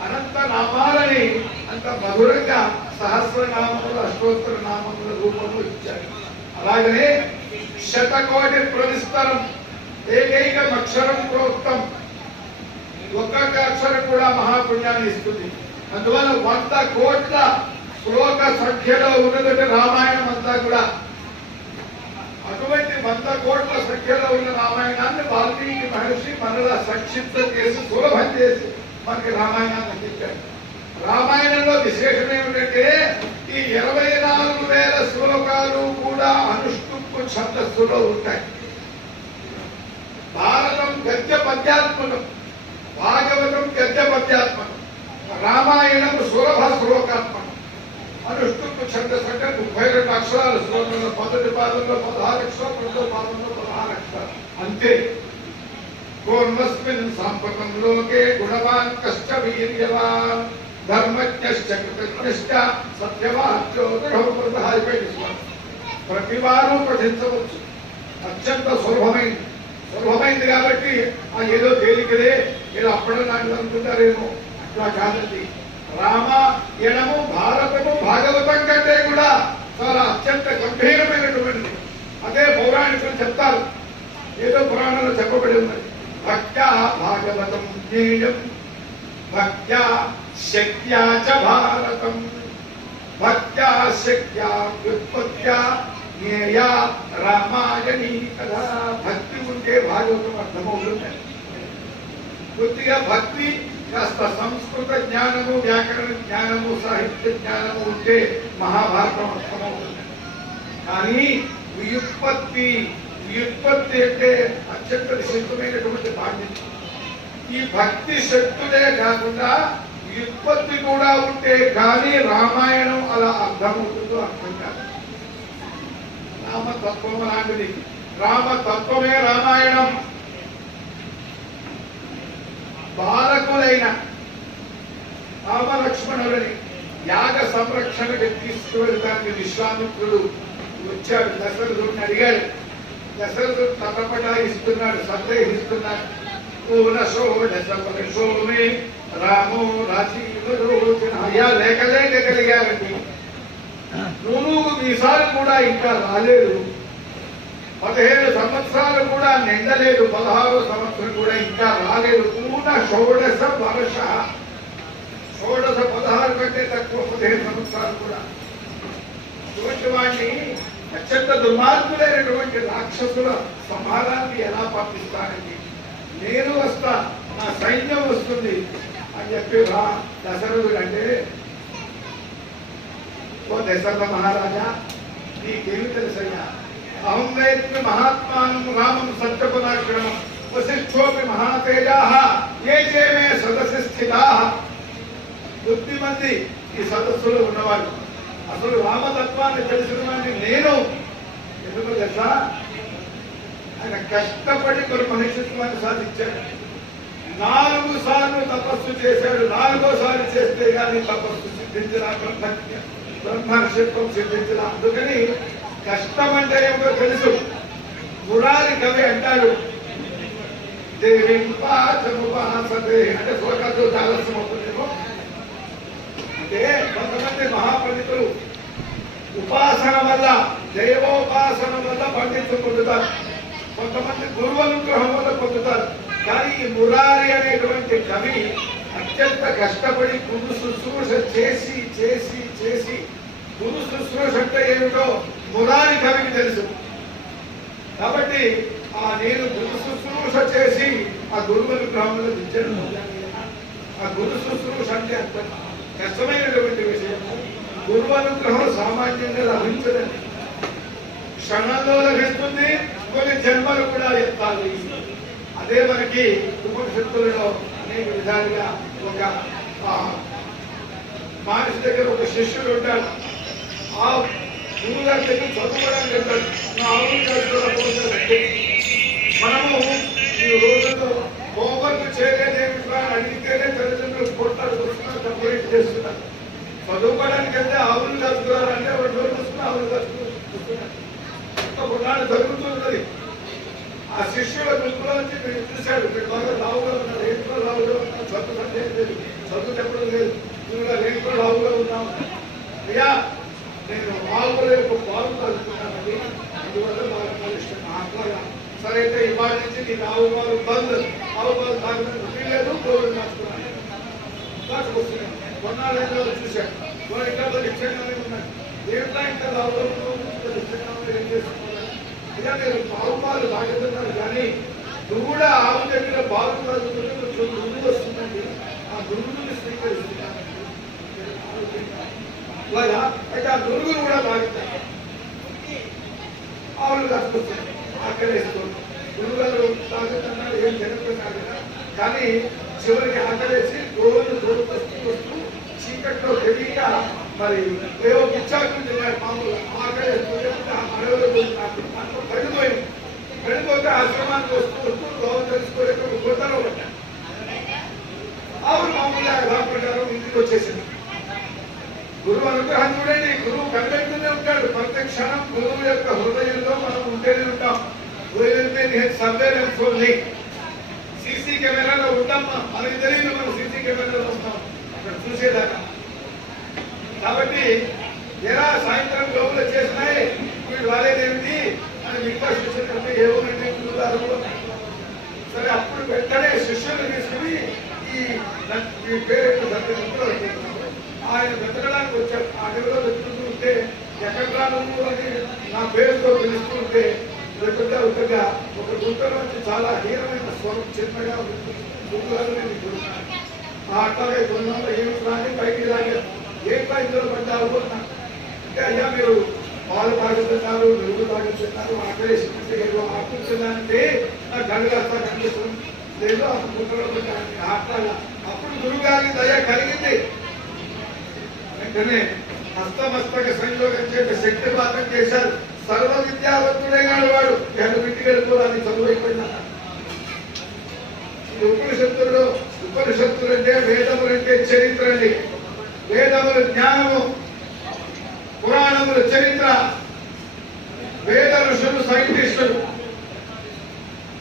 అనంత నామాలని అంత మధురంగా సహస్రనామములు, అష్టోత్తర నామముల రూపంలో ఇచ్చారు. అలాగనే శతకోటి ప్రవిస్తరం, ఏకైక అక్షరం ప్రోక్తం. ఒక్కొక్క అక్షరం కూడా మహాపుణ్యాన్ని ఇస్తుంది. అందువల్ల 100 కోట్ల శ్లోక సంఖ్యలో ఉన్నదంటే రామాయణం అంతా కూడా. అటువంటి 100 కోట్ల సంఖ్యలో ఉన్న రామాయణాన్ని వాల్మీకి మహర్షి మనలా సంక్షిప్తం చేసి సులభం చేసి మనకి రామాయణాన్ని అందించాడు. రామాయణంలో విశేషం ఏమిటంటే ఈ 24,000 శ్లోకాలు కూడా అనుష్టుప్పు ఛందస్సులో ఉంటాయి. భారతం గద్య పద్యాత్మకం, భాగవతం గద్య పద్యాత్మకం, రామాయణం సులభ శ్లోకాత్మకం. అనుష్టుప్పు ఛందస్సు అంటే 32 అక్షరాలు శ్లోకంలో, మొదటి పాదంలో 16 అక్షరాలు, రెండో పాదంలో 16 అక్షరాలు అంతే. కోర్మస్మిన్ సాంప్రతం లోకే గుణవాన్ కశ్చ వీర్యవాన్ ధర్మజ్ఞశ్చ కృతజ్ఞశ్చ సత్యవాక్యో దృఢవ్రతః. ప్రతి వారం పఠించవచ్చు. అత్యంత సులభమైంది కాబట్టి ఏదో తేలికదే, ఏదో అప్పడం లాంటిది అనుకుంటారేమో. అట్లా కాదండి. రామాయణము భారతము భాగవతం కంటే అని చెప్తారు. ఏదో పురాణంలో చెప్పబడి ఉన్నది. భక్త్యా భాగవతం జ్ఞేయం భక్త్యా శక్త్యా చ భారతం భక్త్యా శక్త్యా వ్యుత్పత్త్యా జ్ఞేయా రామాయణీ కథ. భక్తి ఉంటే భాగవతం అర్థమవుతుంది. కొద్దిగా భక్తి, కాస్త సంస్కృత జ్ఞానము, వ్యాకరణ జ్ఞానము, సాహిత్య జ్ఞానము ఉంటే మహాభారతం అర్థమవుతుంది. కానీ వ్యుత్పత్తి అంటే అత్యంత విశిష్టమైనటువంటి పాండిత్యం. ఈ భక్తి శక్తులే కాకుండా వ్యుత్పత్తి కూడా ఉంటే కానీ రామాయణం అలా అర్థమవుతుందో అర్థం కాదు. రామతత్వం లాంటిది. రామతత్వమే రామాయణం. బాలకులైన రామలక్ష్మణులని యాగ సంరక్షణకి తీసుకువెళ్ళడానికి విశ్వామిత్రుడు వచ్చాడు. దశరథుడిని అడిగాడు. దశరథుడు తటపటాయిస్తున్నాడు, సందేహిస్తున్నాడు. రామో రాజీవలోచన. అయ్యా లేకలేకగలిగారండి. నువ్వు ఈసారి కూడా ఇంకా రాలేదు. 15 సంవత్సరాలు కూడా నిండలేదు. 16వ సంవత్సరం కూడా ఇంకా రాలేదు. పూర్ణ 16 వర్ష. 16 కంటే తక్కువ 15 సంవత్సరాలు కూడా. ఇటువంటి వాడిని అత్యంత దుర్మార్గులైనటువంటి రాక్షసుల సంహారాన్ని ఎలా పంపిస్తానండి? నేను వస్తా, నా సైన్యం వస్తుంది అని చెప్పి దశరథుడు అంటే, ఓ దశరథ మహారాజా, నీకేమి తెలుసయ్యా? అహం వేత్మి మహాత్మానం రామం సత్యపరాక్రమం వశిష్ఠోపి మహాతేజా ఏ చేమే సదస్సు స్థితా. బుద్ధిమంది ఈ సదస్సులో ఉన్నవాళ్ళు. అసలు రామతత్వాన్ని తెలిసిన వాడిని నేను. ఎందుకు తెలుసా? ఆయన కష్టపడి కొన్ని మనుషత్వాన్ని సాధించాడు. 4 సార్లు తపస్సు చేశాడు. 4వసారి చేస్తే కానీ తపస్సు సిద్ధించిన బ్రహ్మర్షిత్వం సిద్ధించిన. అందుకని కష్టం అంటే ఏమిటో తెలుసు. మురారి కవి అంటాడు, దేవింపాసతే అంటే శ్లోకాలతో ఆలస్యం అవుతుందేమో. అంటే కొంతమంది మహాపండితులు ఉపాసన వల్ల, దైవోపాసన వల్ల పండితులు పొందుతారు. కొంతమంది గురువనుగ్రహం వల్ల పొందుతారు. కానీ ఈ మురారి అనేటువంటి కవి అత్యంత కష్టపడి గురు శుశ్రూష చేసి చేసి చేసి, గురు శుశ్రూష అంటే ఏమిటో మురారి కవికి తెలుసు. కాబట్టి నేను గురు శుశ్రూష చేసి ఆ గురువనుగ్రహంలో విద్యను, ఆ గురు శుశ్రూష అంటే అంత కష్టమైనటువంటి విషయం. గురువనుగ్రహం సామాన్యంగా లభించదండి. క్షణంలో లభిస్తుంది. కొన్ని జన్మలు కూడా ఎత్తాలి. అదే మనకి ఉపనిషత్తులలో అనేక విధాలుగా ఒక మనిషి దగ్గర ఒక శిష్యుడు ఉంటాడు. ఆ గురువు గారి దగ్గర చదువుకోవడానికి వెళ్తాడు. నా ఆవులు మనము ఈ రోజుల్లో హోంవర్క్ చేయలేదేమిట్రా అని అడిగితేనే తల్లిదండ్రులు కొట్టాడు, వస్తున్నారు, కంప్లైంట్ చేస్తున్నారు. చదువుకోవడానికి వెళ్తే ఆవులు చదువుకోవాలంటే 2 రోజులు వస్తున్నా ఆవులు చదువుకుంటున్నారు. కొన్నాళ్ళు జరుగుతున్నది. ఆ శిష్యుల గుంపులో నుంచి మీరు చూశాడు. మీరు బాగా లావుగా ఉన్నారు. రేట్లో లావుగా ఉన్నాం. చదువు సందేహం లేదు. చదువు చెప్పడం లేదు. మీరు రేట్లో లావుగా ఉన్నాం. అయ్యా నేను ఆవుల యొక్క పాలు కలుపుకున్నానండి. అందువల్ల బాగా ఇష్టం. అట్లాగా సరే అయితే ఇవాళ నుంచి నీకు ఆవు పాలు బంద్. ఆవు పాలు తాగడానికి వీలేదు. గోవులు మార్చుకున్నాను. వస్తున్నాను. కొన్నాళ్ళు చూశాను. ఇంకా ఇష్టంగానే ఉన్నాను. ఏమిటా ఇంకా లావుగా ఉన్నావు? ఏం చేస్తున్నాను? ఇలా నేను ఆవు పాలు తాగుతున్నాను. కానీ దూడ ఆవు దగ్గర పాలు తాగుతుంటే కొంచెం గురువు వస్తుందండి. ఆ గురువుని స్వీకరిస్తున్నాను. అలాగా అయితే ఆ గురువును కూడా తాగుతాను. ఆవులు కాసుకొస్తాను. ఆకలేస్తుంది. గురువు గారు తాగుతున్నాడు. ఏం జరుగుతున్నాడు కదా. కానీ చివరికి ఆకలేసి రోజు వస్తూ చీకట్లో తెలియక మరి ఏవో పిచ్చాకులు తిన్నాడు. మామూలు ఆకలేస్తుంటే అడవిలో పడిపోతే ఆశ్రమానికి వస్తూ వస్తూ లోపల తెలుసుకోలేక గొంతలో పడ్డాడు. ఆవులు మామూలుగా రాకుంటారు. ఇంటికి వచ్చేసింది. గురువు అనుగ్రహం చూడండి. గురువు కనిపెడుతూనే ఉంటాడు. ప్రతి క్షణం గురువు యొక్క హృదయంలో మనం ఉంటేనే ఉంటాం. Surveillance only. సీసీ కెమెరాలో ఉంటామా మనకి తెలియదు. మనం సీసీ కెమెరాలో ఉంటాం అక్కడ చూసేదాకా. కాబట్టి ఎలా సాయంత్రం గోవులు చేసినాయి వీళ్ళు రాలేదేమిటి అని ఇంకా శిష్యులు అంటే ఏమనంటే గురుగారు. సరే అప్పుడు వెంటనే శిష్యులు తీసుకుని ఈ పేరు ఆయన వెతకడానికి వచ్చారు. ఆ అడవిలో వెతుకుతూ ఉంటే ఎక్కడ రాను అని నా పేరుతో పిలుస్తుంటే వెతుగా ఒక గుంటలో నుంచి చాలా హీనమైన స్వరం చిన్నగా గురుగారు నేను ఇప్పుడు అట్లాగే కొన్నాళ్ళు ఏమి రాని పైకి రాగారు. ఏం ఇందులో పడ్డావు అంటే అయ్యా మీరు పాలు తాగుతున్నారు, మెరుగు తాగుతున్నారు, ఆకలేసి ఆకుతుందంటే నాకు గడగస్తా కనిపిస్తుంది లేదు. అప్పుడు గుంటలో పడ్డా అప్పుడు గురుగారికి దయ కలిగింది. వెంటనే హస్తమస్తక సంయోగం చేసి శక్తిపాతం చేశారు. సర్వ విద్యావంతుడే కాదు వాడు ఇంటికి వెళ్ళిపోవాలని చదువు అయిపోయినా. ఉపనిషత్తులు అంటే వేదములు అంటే చరిత్ర అండి. వేదములు జ్ఞానము, పురాణములు చరిత్ర, వేద ఋషులు సైంటిస్టులు.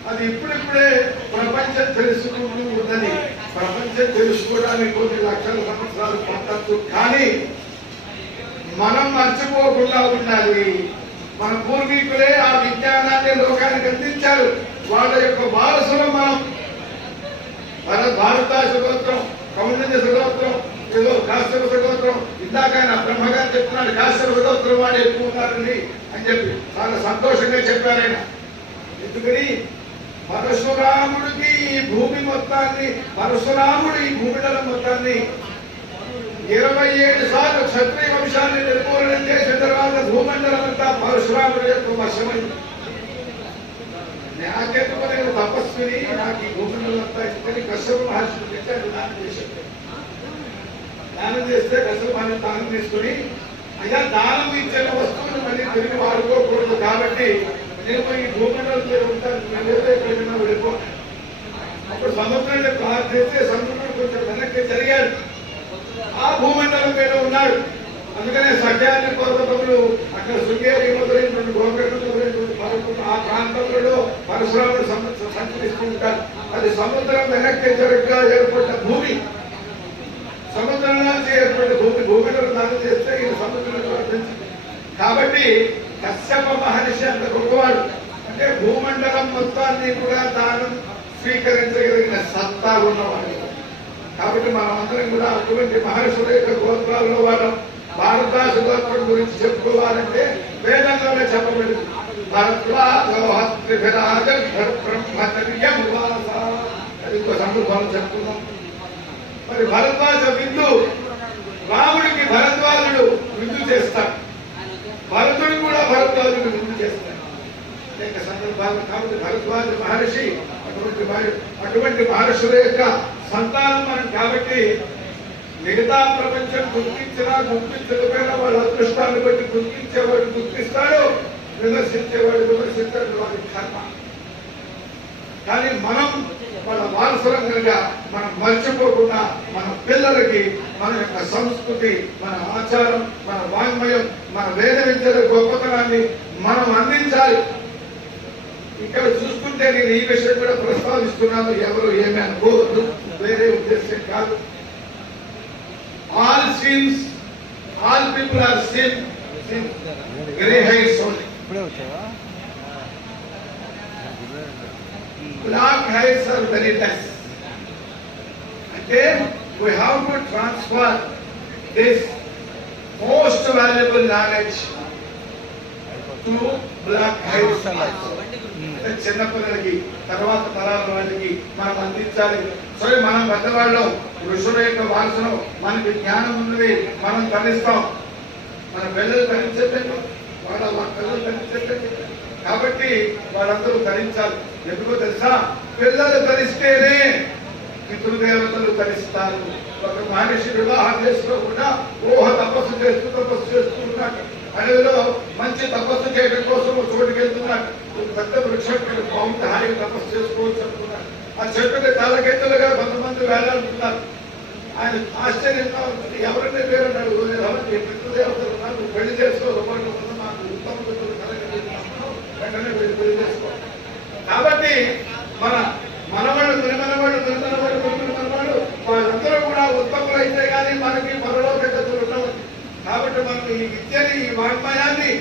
అది ఇప్పుడిప్పుడే ప్రపంచం తెలుసుకుంటూ ఉన్నది. ప్రపంచం తెలుసుకోవడానికి కొన్ని లక్షల సంవత్సరాలు పట్టచ్చు. కానీ మనం మర్చిపోకుండా ఉండాలి. మన పూర్వీకులే ఆ విజ్ఞానాన్ని లోకానికి అందించారు. వాళ్ళ యొక్క వారసులు మనం. భారతాశ గోత్రం, కౌండిన్య గోత్రం, ఏదో కాశ్యప గోత్రం. ఇందాక ఆయన బ్రహ్మగారు చెప్తున్నాడు కాశ్యప గోత్రం వాడు ఎక్కువ ఉన్నారండి అని చెప్పి చాలా సంతోషంగా చెప్పారు ఆయన. ఎందుకని పరశురాముడికి ఈ భూమి మొత్తాన్ని, పరశురాముడు ఈ భూమిడల మొత్తాన్ని 27 సార్లు క్షత్రియ వంశాన్ని నిర్మూలన చేసిన తర్వాత భూమండలం అంతా పరశురాముడి యొక్క వశమైంది. నాకెందుకు నేను తపస్విని, నాకు ఈ భూమండలం అంతా ఇస్తని కశ్యప మహర్షులు పెట్టారు. దానం చేశారు. దానం చేస్తే కశ్యప మహర్షి దానం తీసుకుని అయ్యా దానం ఇచ్చిన వస్తువులు మళ్ళీ తిరిగి వాడుకోకూడదు కాబట్టి నేను ఈ భూమండలం మీద ఉంటాను, ఎక్కడికైనా వెళ్ళిపో. అప్పుడు సముద్రాన్ని ప్రార్థిస్తే సముద్రుడు కొంచెం వెనక్కి జరిగాడు. ఆ భూమండలం మీద ఉన్నాడు. అందుకనే సఖ్యాన్ని పర్వతములు అక్కడ శృంగేరి మొదలైనటువంటి గోకర్ణ మొదలైనటువంటి పర్వతం ఆ ప్రాంతంలో పరశురాముడు సంచరిస్తూ ఉంటారు. అది సముద్రం వెనక్కి జరగ్గా ఏర్పడ్డ భూమి. సముద్రం నుంచి ఏర్పడ్డ భూమి. భూమండలం దానం చేస్తే ఇది సముద్రంలో ప్రార్థించింది. కాబట్టి కశ్యప మహర్షి అంత గొప్పవాడు. అంటే భూమండలం మొత్తాన్ని కూడా దానం స్వీకరించగలిగిన సత్తా ఉన్నవాడు. కాబట్టి మనమందరం కూడా అటువంటి మహర్షుల యొక్క గోత్రాల్లో వాడడం. భారతాశ గోత్రం గురించి చెప్పుకోవాలంటే వేదంలోనే చెప్పబడింది. అది ఇంకో సందర్భాలు చెప్పుకున్నాం. మరి భరద్వాజ విందు, రాముడికి భరద్వాజుడు విందు చేస్తాడు, భరతుడు కూడా భరద్వాజుడు విందు చేస్తాడు అనేక సందర్భాలు. కాబట్టి భరద్వాజ మహర్షి అటువంటి మహర్షుల యొక్క సంతానం మనం. కాబట్టి మిగతా ప్రపంచం గుర్తించకపోయినా వాళ్ళ అదృష్టాన్ని బట్టి గుర్తించేవాడు గుర్తిస్తాడు, విమర్శించేవాడు విమర్శిస్తాడు, వారి కర్మ. కానీ మనం మన వారసులం కనుక మనం మర్చిపోకుండా మన పిల్లలకి మన యొక్క సంస్కృతి, మన ఆచారం, మన వాంగ్మయం, మన వేద విద్యల గొప్పతనాన్ని మనం అందించాలి. ఇక్కడ చూసుకుంటే నేను ఈ విషయం కూడా ప్రస్తావిస్తున్నాను, ఎవరు ఏమి అనుకోవద్దు, వేరే ఉద్దేశం కాదు. All sins, all people are sin, grey hairs only. Black hairs are very less. అంటే we have to transfer this most valuable knowledge to black hairs. చిన్నపిల్లలకి, తర్వాత తరాల వాళ్ళకి మనం అందించాలి. సరే మనం పెద్దవాళ్ళం, ఋషుల యొక్క వారసులం, మనకి జ్ఞానం ఉన్నది, మనం తరిస్తాం. మన పిల్లలు తరించండి, వాళ్ళ పిల్లలు తరించండి. కాబట్టి వాళ్ళందరూ తరించాలి. ఎందుకో తెలుసా? పిల్లలు తరిస్తేనే పితృదేవతలు తరిస్తారు. ఒక మనిషి వివాహం చేసుకోకుండా ఊహ తపస్సు చేస్తూ ఉన్నాడు. అడవిలో మంచి తపస్సు చేయడం కోసం ఒక చోటుకి వెళ్తున్నాడు. పెద్ద వృక్షం బాగుంటే హాయిగా తపస్సు చేసుకోవచ్చు అనుకున్నాడు. ఆ చెట్టుకి తలకెత్తులుగా కొంతమంది వేలాడుతున్నారు. ఆయన ఆశ్చర్యంగా ఉంటుంది. ఎవరైనా పేరున్నాడు, పితృదేవతలు ఉన్నారు, పెళ్లి చేసుకోవాలి, మాకు ఉత్తమ పితృలు కలగలిగినప్పుడు వెంటనే పెళ్లి చేసుకో. కాబట్టి మన మనవాళ్ళు, వాళ్ళందరూ కూడా ఉత్తములైతే కానీ మనకి పరలోక గతులు ఉండవు. కాబట్టి మనం ఈ విద్యని, ఈ వాగ్మయాన్ని,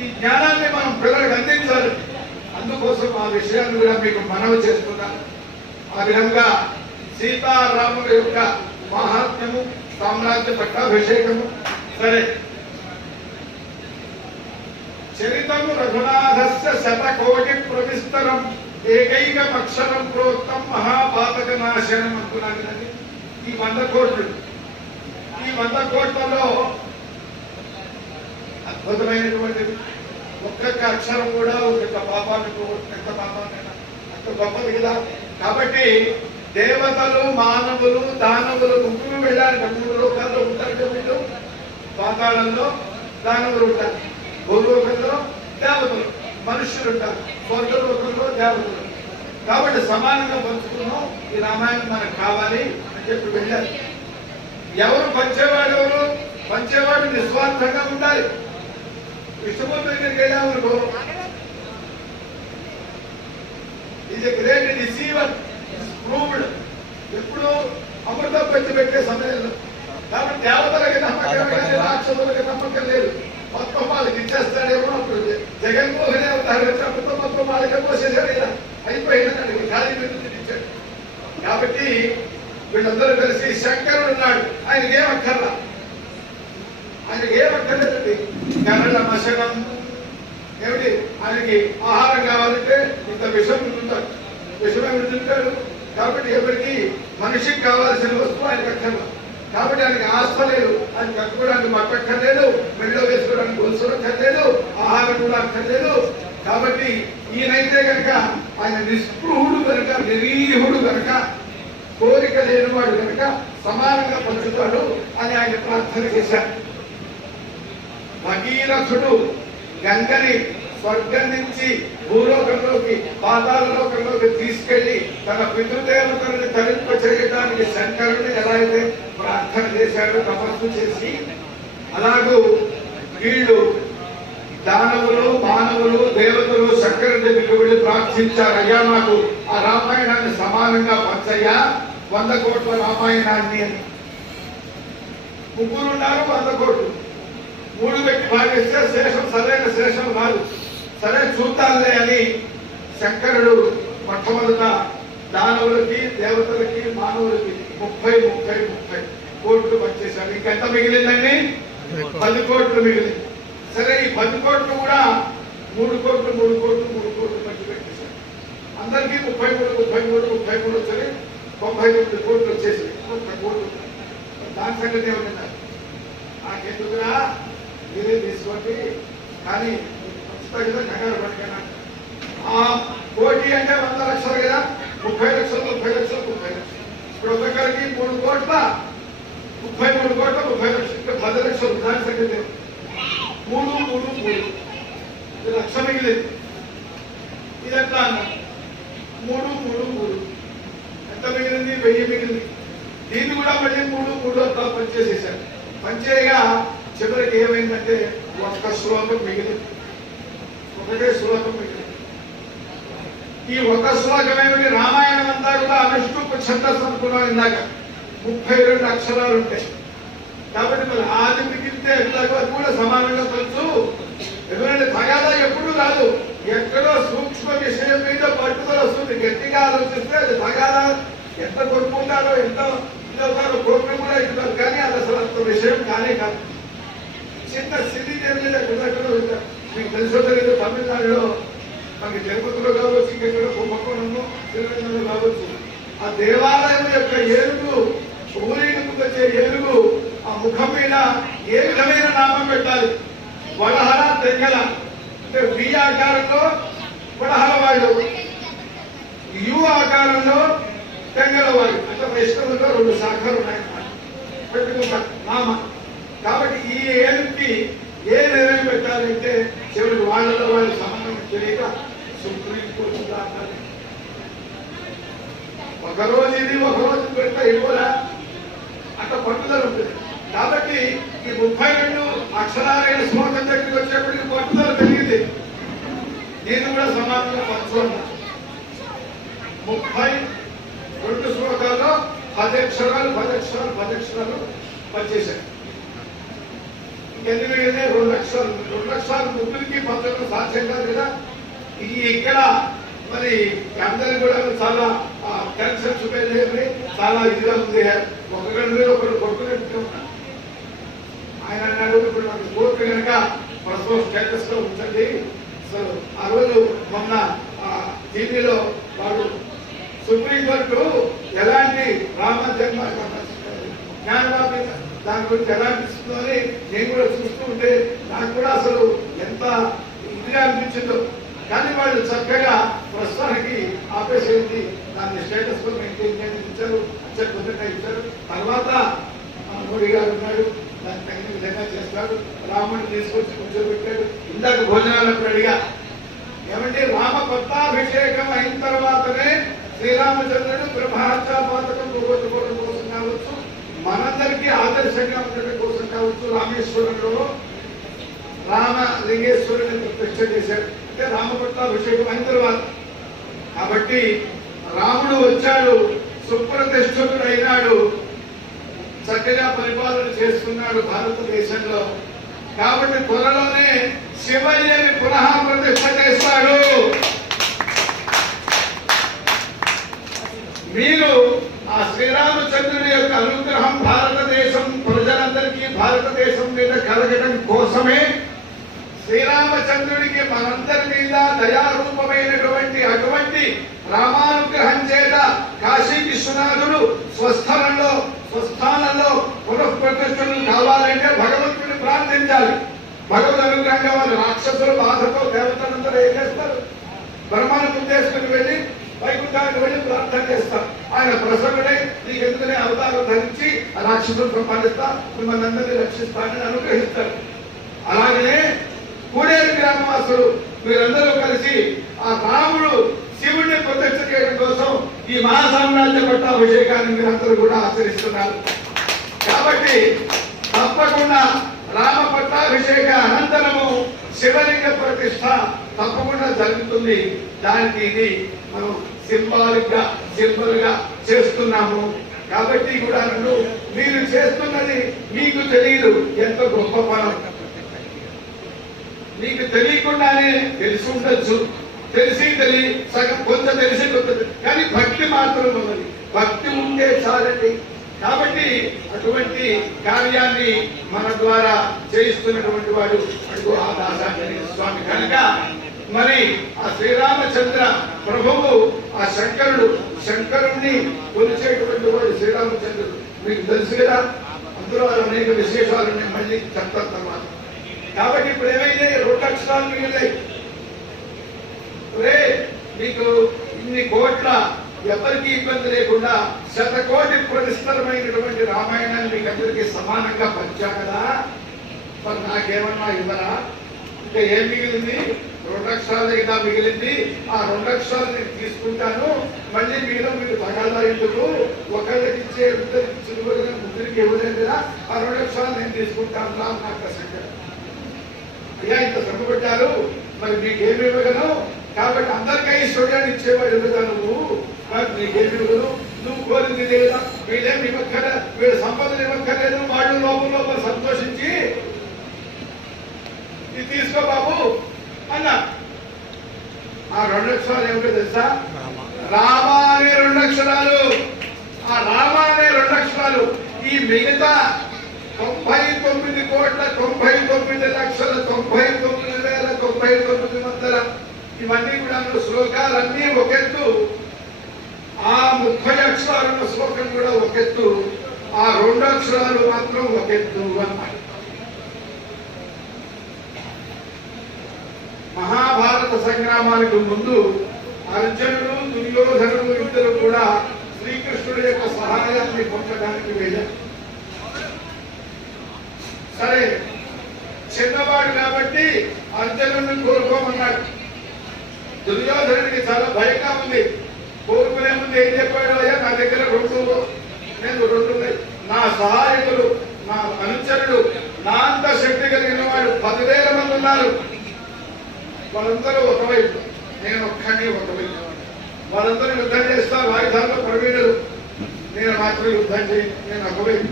ఈ జ్ఞానాన్ని మనం పిల్లలకు అందించాలి. అందుకోసం ఆ విషయాన్ని కూడా మీకు మనవి చేస్తున్నాను. ఆ విధంగా సీతారాముల యొక్క మహాత్మ్యము, సామ్రాజ్య పట్టాభిషేకము. సరే, చరితము రఘునాథస్య శతకోటి ప్రవిస్తరం ఏకైకమక్షరం ప్రోక్తం మహాపాతక నాశనం అనుకున్నాను. ఈ 100 కోట్లు, ఈ 100 కోట్లలో అద్భుతమైనటువంటిది. ఒక్కొక్క అక్షరం కూడా ఒక్కొక్క పాపాన్ని ఎంత పాపాన్నైనా అంత గొప్పది కదా. కాబట్టి దేవతలు, మానవులు, దానవులు ముగ్గురు వెళ్ళాలి. 3 లోకాల్లో ఉంటారు. వీళ్ళు పాతాళంలో దానవులు ఉంటారు, భూలోకంలో దేవతలు, మనుష్యులు ఉంటారు, స్వర్గలోకంలో దేవతలు. కాబట్టి సమానంగా పంచుకున్నాం. ఈ రామాయణం మనకు కావాలి అని చెప్పి వెళ్ళారు. ఎవరు పంచేవాడు? ఎవరు పంచేవాడు నిస్వార్థంగా ఉండాలి. విష్ణుమూర్తి దగ్గరికి వెళ్ళామనుకో, is a great receiver, proved. ఎప్పుడు అమృతం పెట్టే సమయంలో. కాబట్టి దేవతలకి నమ్మకం కానీ రాక్షసులకి నమ్మకం లేదు. మొత్తం వాళ్ళకి ఇచ్చేస్తాడేమో. అప్పుడు జగన్మోహన్ అవతారు వచ్చినప్పుడు మొత్తం వాళ్ళకే పోసేసాడు కదా, అయిపోయిందని ఖాళీ ఇచ్చాడు. కాబట్టి వీళ్ళందరూ కలిసి శంకరుడు ఉన్నాడు, ఆయనకి ఏమక్కర్లా, ఆయనకి ఏమక్కర్లేదండి. కరణ మశనం ఏమిటి, ఆయనకి ఆహారం కావాలంటే ఇంత విషం తింటాడు, విషమే తింటాడు. కాబట్టి ఎవరికి మనిషికి కావాల్సిన వస్తువు ఆయనకు అక్కర్లా. కాబట్టి ఆయనకి ఆస్థ లేదు, ఆయన కట్టుకోవడానికి మట్ట అక్కర్లేదు, మెడలో వేసుకోవడానికి గొలుసులు అక్కర్లేదు, ఆహారం కూడా అక్కర్లేదు. కాబట్టి ఈయనైతే కనుక ఆయన నిస్పృహుడు కనుక, నిరీహుడు కనుక, కోరిక లేనివాడు కనుక సమానంగా పంచుతాడు అని ఆయన ప్రార్థన చేశారు. భగీరథుడు గంగని స్వర్గం నుంచి భూలోకంలోకి, పాతాళలోకంలోకి తీసుకెళ్లి తన పితృదేవతలను తరింప చేయడానికి శంకరుని ఎలా అయితే ప్రార్థన చేశాడు, తపస్సు చేసి, అలాగూ వీళ్ళు దానవులు, మానవులు, దేవతలు శంకరుని దగ్గరికి వెళ్ళి ప్రార్థించారు. అయ్యా, నాకు ఆ రామాయణాన్ని సమానంగా పంచయ్యా, 100 కోట్ల రామాయణాన్ని అని. ముగ్గురున్నారు, 100 కోట్లు. 3 పెట్టి భాగిస్తే శేషం సరైన శేషం కాదు. సరే చూద్దాంలే అని శంకరుడు మొట్టమొదట దానవులకి, దేవతలకి, మానవులకి 30 కోట్లు వచ్చేసాడు. ఇంకెంత మిగిలిందండి? 10 కోట్లు మిగిలింది. సరే, ఈ 10 కోట్లు కూడా 3 కోట్లు పంచి పెట్టేశాడు. అందరికీ 33 వచ్చాయి. 99 కోట్లు వచ్చేసి 1 కోట్లు. దాని సంగతి ఏమన్నారు, నాకెందుకురా, మీరే తీసుకోండి, కానీ ఖచ్చితంగా కంగారు పట్టుకున్నా. ఆ కోటి అంటే 100 లక్షలు కదా, 30 లక్షలు. ఇప్పుడు ఒక్కొక్కరికి 3 కోట్ల 33 కోట్ల 30 లక్షలు, ఇంకా 10 లక్షలు. దాని సంగతి 3 లక్ష మిగిలింది. ఇదంతా అన్న 3 ఎంత మిగిలింది? 1000 మిగిలింది. దీన్ని కూడా మళ్ళీ 3 అంతా పనిచేసేసారు. పనిచేయగా చివరికి ఏమైందంటే ఒక్క శ్లోకం మిగిలింది, ఒకటే శ్లోకం మిగిలింది. ఈ ఒక శ్లోకమేమిటి? రామాయణం అంతా కూడా అనుష్ఠుప్ ఛందస్సు అనుకున్నాం ఇందాక, 32 అక్షరాలు ఉంటాయి. కాబట్టి మరి ఆది మిగిలితే ఎట్లాగో అది కూడా సమానంగా పంచు. ఎందుకంటే తగాదా ఎప్పుడు రాదు, ఎక్కడో సూక్ష్మ విషయం మీద పట్టుదల వస్తుంది. గట్టిగా ఆలోచిస్తే అది తగాదా, ఎంత కొనుక్కుంటారో, ఎంత ఇదవుతారో కోరిక కూడా ఇస్తారు. కానీ అది అసలు అంత విషయం కానే కాదు. చిన్న సిద్ధి తెలియదు, ఎక్కడెక్కడో వెళ్తారు. మీకు తెలుసో తెలియదు, తమిళనాడులో మనకి తిరుపతిలో కావచ్చు, ఇంకెక్కడో కుంభకోణంలో, తిరువనంతపురంలో కావచ్చు, ఆ దేవాలయం యొక్క ఏనుగు, ఊరేగింపుకు వచ్చే ఏనుగు, ఆ ముఖం మీద ఏ విధమైన నామం పెట్టాలి? వడహల, తెంగల. అంటే వి ఆకారంలో వడహల వాళ్ళు, యు ఆకారంలో తెంగల వాళ్ళు. అంటే వైష్ణవుల్లో 2 శాఖలు ఉన్నాయన్నమాట, పెట్టుకుంటారు నామ. కాబట్టి ఈ ఏనుగుకి ఏ నిర్ణయం పెట్టాలంటే చివరికి వాళ్ళలో వాళ్ళు సమన్వయం తెలియక సుప్రీంకోర్టు దాకా ఒకరోజు ఇది ఒకరోజు పెడితే ఇవ్వరా, అంత పట్టుదల ఉంటుంది. కాబట్టి ఈ 32 అక్షరాలైన శ్లోకం దగ్గరికి వచ్చేప్పటికి పట్టుదల పెరిగింది. నేను కూడా సమానంగా పంచుకున్నా. 32 శ్లోకాల్లో 10 అక్షరాలు పనిచేశాను. ఇంకెన్ని మిగిలినాయి? 2 లక్షలు. 2 లక్షలు ముగ్గురికి పంచడం సాధ్యం కాదు కదా. ఇక్కడ మరి అందరూ కూడా చాలా కనెక్షన్స్ ఉపయోగించి చాలా ఇదిగా ఉంది. ఒక రెండు ఒకరు కొట్టుకున్నట్టు ఆయన అన్నాడు, ఇప్పుడు నాకు కోర్టు కనుక ప్రస్తుతం స్టేటస్ లో ఉంచండి. సో ఆ రోజు మొన్న టీవీలో వాడు సుప్రీంకోర్టు ఎలాంటి రామ జన్మ జ్ఞానవాపి దాని గురించి ఎలా అనిపిస్తుందో అని నేను కూడా చూస్తూ ఉంటే నాకు కూడా అసలు ఎంత ఇదిగా అనిపించిందో. కానీ వాళ్ళు చక్కగా ప్రస్తుతానికి ఆపేసేది దాన్ని స్టేటస్ లో మెయింటైన్ ఇచ్చారు, అత్యంతంగా ఇచ్చారు. తర్వాత మోడీ గారు ఉన్నాడు, దాన్ని తగిన విధంగా చేస్తాడు. రాముడిని తీసుకొచ్చి కూర్చోబెట్టాడు. ఇందాక భోజనాలకు అడిగా, ఏమంటే రామ పట్టాభిషేకం అయిన తర్వాతనే శ్రీరామచంద్రుడు బ్రహ్మహత్యా పాతకం పోగొట్టుకోవడం కోసం కావచ్చు, మనందరికీ ఆదర్శంగా ఉండడం కోసం కావచ్చు, రామేశ్వరంలో రామలింగేశ్వరుని ప్రతిష్ఠ చేశాడు. అంటే రామ పట్టాభిషేకం అయిన తర్వాత కాబట్టి రాముడు వచ్చాడు, సుప్రతిష్ఠితుడు అయినాడు, చక్కగా పరిపాలన చేస్తున్నాడు భారతదేశంలో. కాబట్టి త్వరలోనే శివయ్యని పునః ప్రతిష్ఠ చేస్తాడు. మీరు ఆ శ్రీరామచంద్రుడి యొక్క అనుగ్రహం భారతదేశం ప్రజలందరికీ భారతదేశం మీద కలగడం కోసమే శ్రీరామచంద్రుడికి మనందరి మీద దయారూపమైనటువంటి అటువంటి రామానుగ్రహం చేత కాశీ విశ్వనాథుడు స్వస్థానంలో పునఃప్రతిష్ఠలు కావాలంటే భగవంతుడిని ప్రార్థించాలి. భగవద్ అనుగ్రహం కావాలి. రాక్షసుల బాధతో దేవతలందరూ ఏం చేస్తారు? బ్రహ్మాను ఉద్దేశించుకుని వెళ్ళి వైకుంఠానికి వెళ్ళి ప్రార్థన చేస్తారు. ఆయన ప్రసన్నుడై నీకెందుకనే అవతారం ధరించి ఆ రాక్షసులు సంపాదిస్తా మిమ్మల్ని అందరినీ రక్షిస్తానని అనుగ్రహిస్తారు. అలాగనే కూడేరు గ్రామవాసులు మీరందరూ కలిసి ఆ రాముడు శివుడిని ప్రతిష్ఠ చేయడం కోసం ఈ మహాసామ్రాజ్య పట్టాభిషేకాన్ని మీరందరూ కూడా ఆచరిస్తున్నారు. కాబట్టి తప్పకుండా రామ పట్టాభిషేక అనంతరము శివలింగ ప్రతిష్ఠ తప్పకుండా జరుగుతుంది. దానికి ఇది మనం సింబల్ గా చేస్తున్నాము. కాబట్టి కూడా మీరు చేస్తున్నది మీకు తెలియదు ఎంత గొప్ప పనం. నీకు తెలియకుండానే తెలిసి ఉండొచ్చు, తెలిసి సగం కొంత తెలిసి కొంత, కానీ భక్తి మాత్రం ఉన్నది. భక్తి ఉంటే చాలండి. కాబట్టి అటువంటి కార్యాన్ని మన ద్వారా చేయిస్తున్నటువంటి వాడు అడుగు ఆ దాసాంజనేయ స్వామి కనుక మరి ఆ శ్రీరామచంద్ర ప్రభువు ఆ శంకరుణ్ణి కొలిచేటువంటి వాడు శ్రీరామచంద్రుడు. మీకు తెలుసు కదా, అందులో అనేక విశేషాలు నేను మళ్ళీ చెప్తాను తర్వాత. కాబట్టి ఇప్పుడు ఏమైంది? 2 అక్షరాలు మిగిలినాయి. మీకు ఇన్ని కోట్ల ఎవరికి ఇబ్బంది లేకుండా 100 కోటి ప్రతిష్టమైనటువంటి రామాయణాన్ని మీకు అందరికీ సమానంగా పంచా కదా, మరి నాకేమన్నా ఇవ్వరా? ఇంకా ఏం మిగిలింది? 2 అక్షరాలు కదా మిగిలింది. ఆ 2 అక్షరాలు నేను తీసుకుంటాను. మళ్ళీ మీరు తగాదా ఎందుకు? ఒకళ్ళకి ఇచ్చే ముగ్గురికి ఇవ్వలేదు కదా, ఆ 2 అక్షరాలు నేను తీసుకుంటాను రా నాకు సంగతి. అయ్యా ఇంత శ్రమ పెట్టారు, మరి మీకేమి ఇవ్వగలను? కాబట్టి అందరికీ ఐశ్వర్యాన్ని ఇచ్చేవాడు కదా నువ్వు, మరి నీకేమి ఇవ్వగలను? నువ్వు కోరింది లేదా? వీళ్ళేమి ఇవ్వక్కర్లే, వీళ్ళ సంపదలు ఇవ్వక్కర్లేదు. వాళ్ళు లోపల సంతోషించి ఇది తీసుకో బాబు అన్నా. ఆ 2 అక్షరాలు ఏమిటో తెలుసా? రామ అనే 2 అక్షరాలు. ఆ రామ అనే 2 అక్షరాలు. ఈ మిగతా 99,99,99,99 ఇవన్నీ కూడా శ్లోకాలన్నీ ఒకెత్తు. ఆ 30 అక్షరాలున్న శ్లోకం కూడా ఒకెత్తు. ఆ 2 అక్షరాలు మాత్రం ఒకెత్తు అన్నమాట. మహాభారత సంగ్రామానికి ముందు అర్జునుడు దుర్యోధనుడు ఇద్దరు కూడా శ్రీకృష్ణుడి యొక్క సహాయాన్ని పొందడానికి వెళ్ళారు. సరే, చిన్నవాడు కాబట్టి అర్జునుడిని కోరుకోమన్నాడు. దుర్యోధనుడికి చాలా భయంగా ఉంది. కోరుకునే ముందు ఏం చెప్పాడు? అయ్యా నా దగ్గర 2 ఉన్నాయి. నా సహాయకులు, నా అనుచరుడు, నా అంత శక్తి కలిగిన వాడు 10,000 మంది ఉన్నారు. వాళ్ళందరూ ఒకవైపు, నేను ఒక్కడిని ఒకవైపు. వాళ్ళందరూ యుద్ధం చేస్తారు, ఆయుధాల్లో ప్రవీణులు. నేను మాత్రం యుద్ధం చేయను, నేను ఒకవైపు.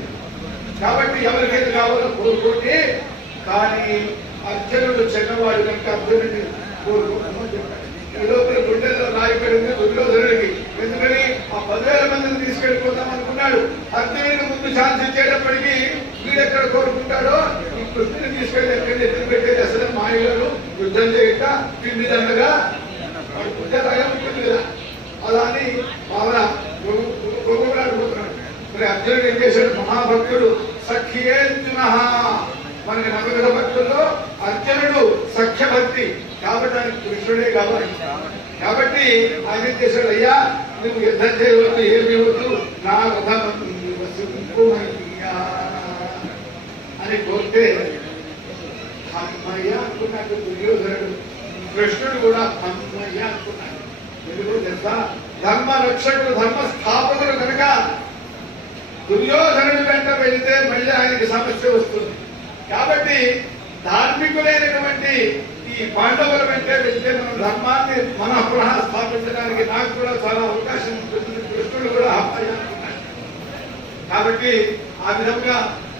కాబట్టి ఎవరికైతే కావాలో కోరుకోండి. కానీ అర్జునుడు చిన్నవాడు కనుక అర్జునుడిని కోరుకోమని చెప్పాడు. ఈ లోపల గుండెల్లో రాయిపడింది దుర్యోధనుడికి. ఎందుకని ఆ 10,000 మందిని తీసుకెళ్ళిపోతాం అనుకున్నాడు. అర్జునుడికి ముందు ఛాన్స్ ఇచ్చేటప్పటికి వీడెక్కడ కోరుకుంటాడో ఈ కృష్ణుని తీసుకెళ్ళి ఎక్కడ ఎత్తులు పెట్టేది అసలు మాయలు యుద్ధం చేయక పిండి దండగా వాడు పుట్టలాగా ఉంటుంది కదా. అలా అని భావన అడుగుతున్నాడు. మరి అర్జునుడు ఏం చేశాడు? మహాభక్తుడు సఖ్యేర్జున. మనకి నవగ్రహ భక్తుల్లో అర్జునుడు సఖ్య భక్తి కాబట్టి ఆయనకు కృష్ణుడే కావాలి. కాబట్టి ఆయన ఏం చేశాడు? అయ్యా నువ్వు యుద్ధం చేయవద్దు, ఏమి వద్దు, నా రథం అని కోరితే అమ్మయ్య అనుకున్నాడు దుర్యోధనుడు. కృష్ణుడు కూడా అమ్మయ్య అనుకున్నాడు. ఎందుకు తెలుసా? ధర్మ రక్షకుడు ధర్మ స్థాపకుడు కనుక దుర్యోధనుడు వెంట వెళితే మళ్ళీ ఆయనకి సమస్య వస్తుంది. కాబట్టి ధార్మికులైనటువంటి ఈ పాండవుల వెంట వెళ్తే మనం ధర్మాన్ని మన పునః స్థాపించడానికి నాకు కూడా చాలా అవకాశం ఉంటుంది. కృష్ణుడు కూడా అనుకున్నాడు. కాబట్టి ఆ విధంగా